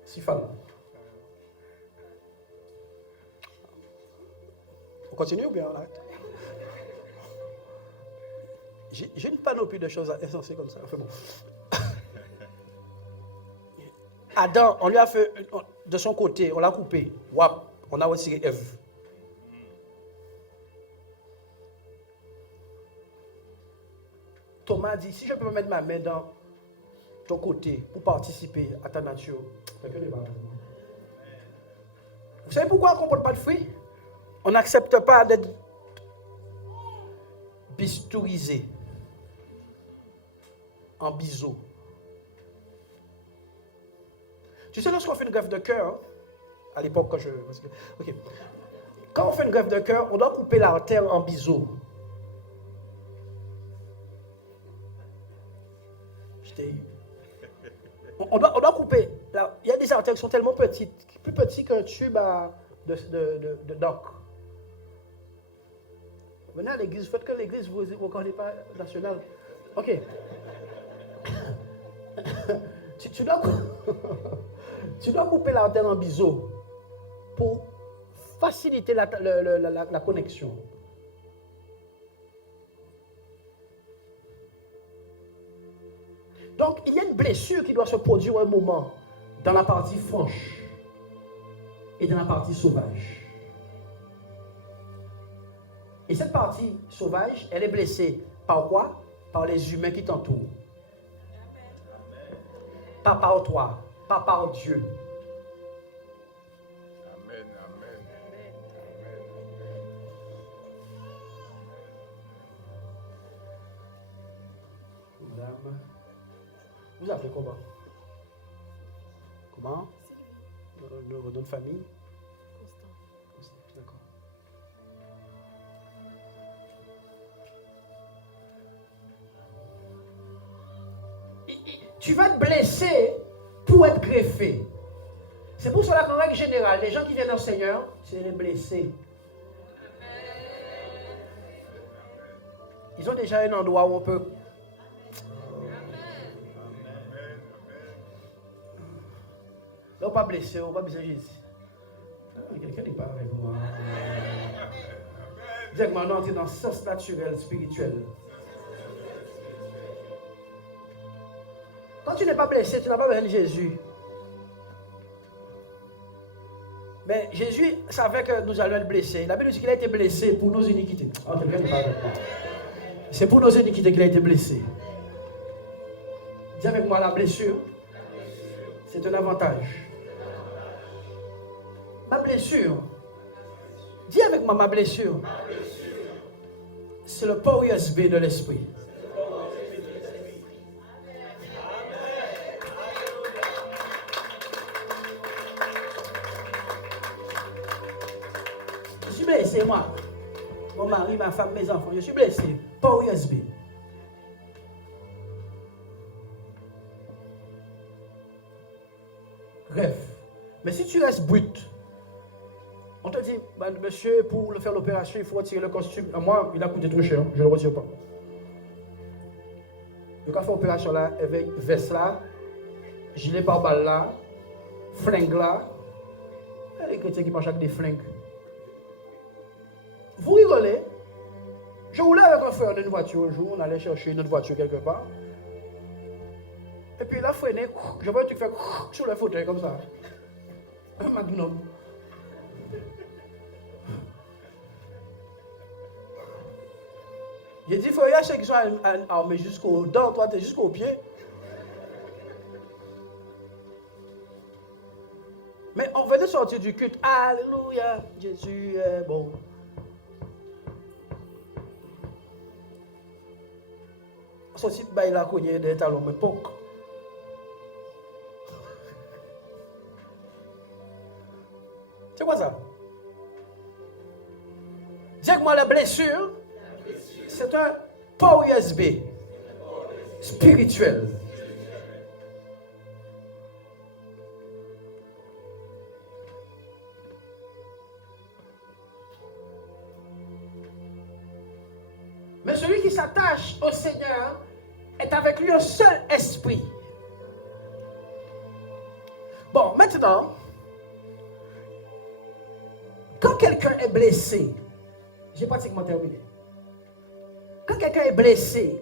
6 femmes. On continue ou bien on arrête? J'ai une panoplie de choses essentielles comme ça. Enfin bon. Adam, on lui a fait de son côté, on l'a coupé. Wap, on a retiré Ève. Thomas dit, si je peux mettre ma main dans ton côté pour participer à ta nature. Vous savez pourquoi on ne porte pas de fruits? On n'accepte pas d'être bistourisé en biseau. Tu sais, lorsqu'on fait une greffe de cœur, à l'époque, quand on fait une greffe de cœur, on doit couper l'artère en biseau. On doit couper. Il y a des artères qui sont tellement petites, plus petites qu'un tube de d'encre. Venez à l'église, faites que l'église, vous ne connaissez pas nationale. Ok. tu dois couper l'artère en biseau pour faciliter la connexion. Donc, il y a une blessure qui doit se produire un moment dans la partie franche et dans la partie sauvage. Et cette partie sauvage, elle est blessée par quoi? Par les humains qui t'entourent. Pas par toi, pas par Dieu. Amen, amen. Madame, vous appelez comment? Comment? Le nom de famille? Constant. D'accord. Tu vas te blesser pour être greffé. C'est pour cela qu'en règle générale, les gens qui viennent au Seigneur, c'est les blessés. Ils ont déjà un endroit où on peut... Là, on pas blessé, on va besoin de Jésus. Quelqu'un n'est pas avec moi. Dites que maintenant, on est dans le sens naturel, spirituel. Quand tu n'es pas blessé, tu n'as pas besoin de Jésus. Mais Jésus savait que nous allions être blessés. La Bible dit qu'il a été blessé pour nos iniquités. Oh, quelqu'un n'est pas avec moi. C'est pour nos iniquités qu'il a été blessé. Dis avec moi, la blessure, c'est un avantage. Ma blessure, dis avec moi, ma blessure, c'est le port USB de l'esprit. Je suis blessé, moi. Mon mari, ma femme, mes enfants, je suis blessé. Port USB. Rêve. Mais si tu restes brut, On te dit, bah, monsieur, pour faire l'opération, il faut retirer le costume. Moi, il a coûté trop cher, je ne le retire pas. Donc, on fait l'opération là, avec veste là, gilet pare-balles là, flingue là. Les chrétiens qui marchent avec des flingues. Vous rigolez? Je roulais avec un frère dans une voiture un jour, on allait chercher une autre voiture quelque part. Et puis il a freiné, je vois un truc faire sur le fauteuil comme ça. Un magnum. J'ai dit, il faut y acheter qui sont armés jusqu'aux dents, toi t'es jusqu'aux pieds. Mais on venait sortir du culte. Alléluia, Jésus est bon. On sortit de la cogné des talons, mais pas. C'est quoi ça? Dis-moi la blessure, c'est un port USB spirituel. Mais celui qui s'attache au Seigneur est avec lui un seul esprit. Bon, maintenant, quand quelqu'un est blessé, j'ai pratiquement terminé. Quand quelqu'un est blessé,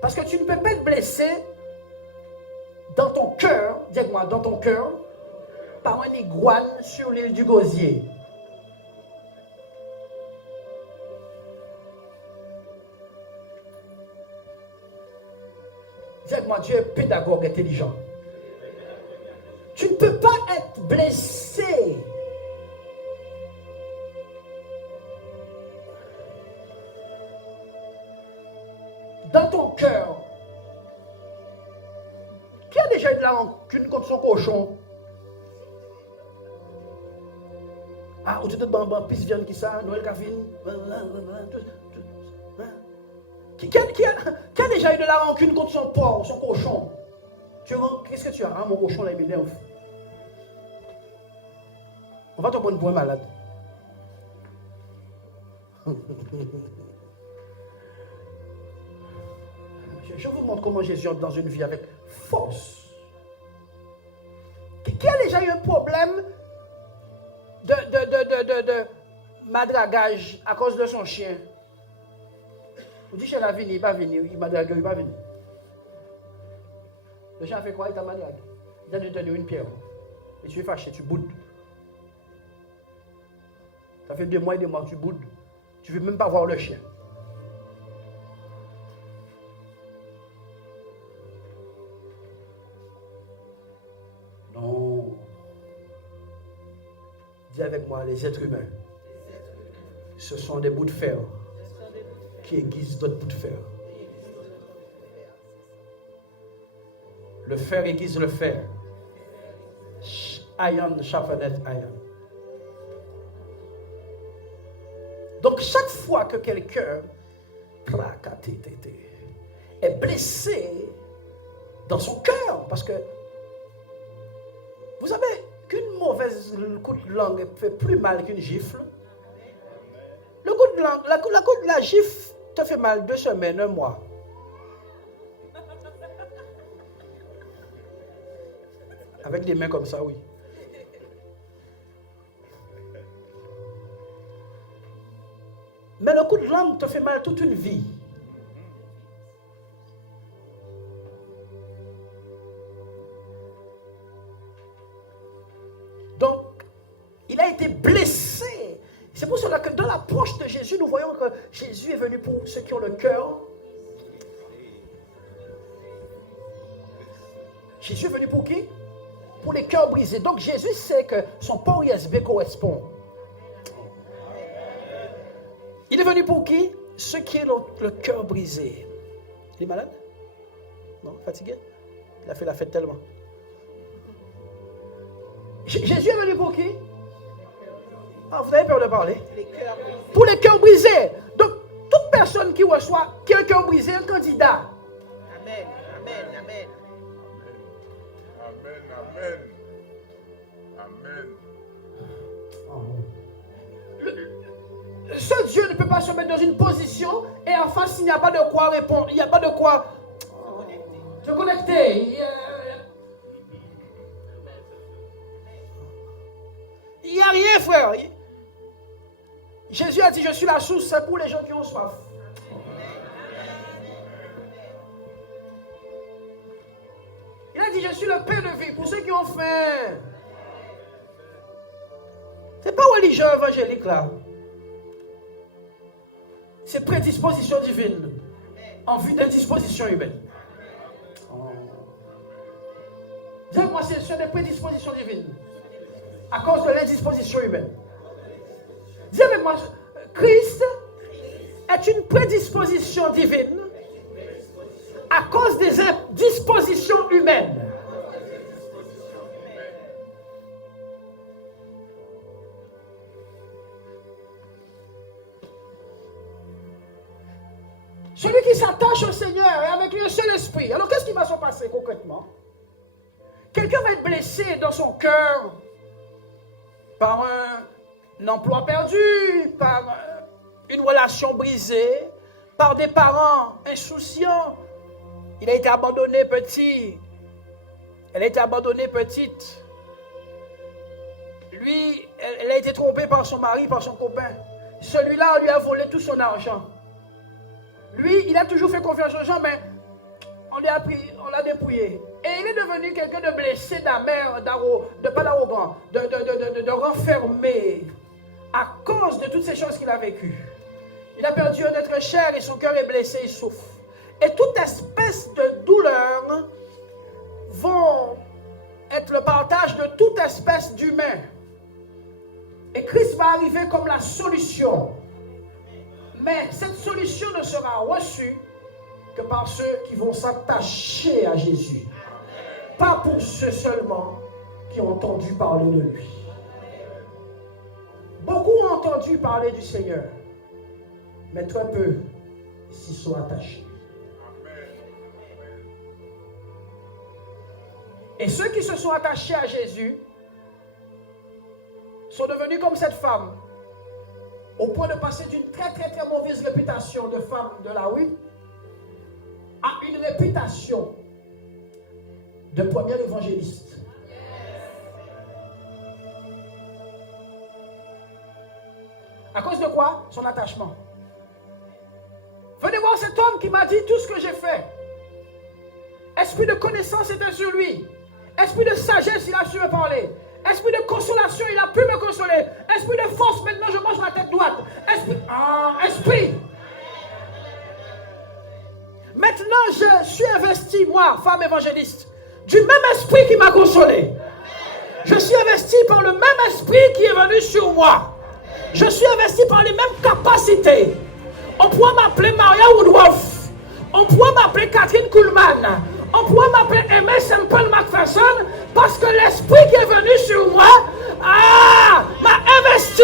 parce que tu ne peux pas être blessé dans ton cœur, dis-moi, dans ton cœur, par un iguane sur l'île du Gosier. Dis-moi, Dieu est pédagogue intelligent. Tu ne peux pas être blessé dans ton cœur. Qui a déjà eu de la rancune contre son cochon? Ah, au-dessus de bambin, pisse viande qui ça, Noël Cavine. Qui a déjà eu de la rancune contre son porc, son cochon? Qu'est-ce que tu as? Ah, mon cochon là, il m'énerve. On va te prendre pour un malade. Je vous montre comment Jésus entre dans une vie avec force. Qui a déjà eu un problème de madragage à cause de son chien? Vous dites, il va venir, il va venir, il m'a dragué, il va venir. Le chien a fait quoi? Il t'a madragué. Il a dû te donner une pierre. Et tu es fâché, tu boudes. Ça fait 2 mois et 2 mois, tu boudes. Tu ne veux même pas voir le chien. Non. Dis avec moi, les êtres humains, ce sont des bouts de fer qui aiguisent d'autres bouts de fer. Le fer aiguise le fer. Iron sharpeneth iron. Donc chaque fois que quelqu'un est blessé dans son cœur, parce que vous savez qu'une mauvaise coup de langue fait plus mal qu'une gifle. Le coup de langue, la gifle te fait mal 2 semaines, 1 mois. Avec des mains comme ça, oui. Mais le coup de langue te fait mal toute une vie. Donc, il a été blessé. C'est pour cela que dans l'approche de Jésus, nous voyons que Jésus est venu pour ceux qui ont le cœur. Jésus est venu pour qui? Pour les cœurs brisés. Donc Jésus sait que son port USB correspond. Il est venu pour qui? Ceux qui ont le cœur brisé. Il est malade? Non? Fatigué? Il a fait la fête tellement. Jésus est venu pour qui? Ah, vous avez peur de parler? Pour les cœurs brisés. Donc, toute personne qui reçoit, qui a un cœur brisé, un candidat. Amen. Amen. Amen. Amen, amen. Amen. Oh. Ce Dieu ne peut pas se mettre dans une position et en face, il n'y a pas de quoi répondre, il n'y a pas de quoi se connecter. Il n'y a rien, frère. Jésus a dit, je suis la source, c'est pour les gens qui ont soif. Il a dit, je suis le pain de vie pour ceux qui ont faim. C'est pas religieux évangélique là. C'est prédisposition divine en vue de disposition humaine. Dis-moi, c'est des prédispositions divines à cause de l'indisposition humaine. Dis avec moi, Christ est une prédisposition divine à cause des dispositions humaines. Celui qui s'attache au Seigneur et avec lui un seul esprit. Alors qu'est-ce qui va se passer concrètement? Quelqu'un va être blessé dans son cœur par un emploi perdu, par une relation brisée, par des parents insouciants. Il a été abandonné petit. Elle a été abandonnée petite. Lui, elle a été trompée par son mari, par son copain. Celui-là, on lui a volé tout son argent. Lui, il a toujours fait confiance aux gens, mais on l'a dépouillé. Et il est devenu quelqu'un de blessé, d'amer, pas d'arrogant, de renfermé, à cause de toutes ces choses qu'il a vécues. Il a perdu un être cher et son cœur est blessé, il souffre. Et toute espèce de douleur vont être le partage de toute espèce d'humain. Et Christ va arriver comme la solution. Mais cette solution ne sera reçue que par ceux qui vont s'attacher à Jésus. Pas pour ceux seulement qui ont entendu parler de lui. Beaucoup ont entendu parler du Seigneur, mais très peu s'y sont attachés. Et ceux qui se sont attachés à Jésus sont devenus comme cette femme, au point de passer d'une très mauvaise réputation de femme de la rue à une réputation de premier évangéliste. À cause de quoi? Son attachement. Venez voir cet homme qui m'a dit tout ce que j'ai fait. Esprit de connaissance était sur lui. Esprit de sagesse, il a su me parler. Esprit de consolation, il a pu me consoler. Esprit de force, maintenant je mange la tête droite. Esprit. Maintenant je suis investi, moi, femme évangéliste, du même esprit qui m'a consolé. Je suis investi par le même esprit qui est venu sur moi. Je suis investi par les mêmes capacités. On pourrait m'appeler Maria Woodruff. On pourrait m'appeler Catherine Kuhlman. On pourrait m'appeler Aimé Semple McPherson parce que l'esprit qui est venu sur moi m'a investi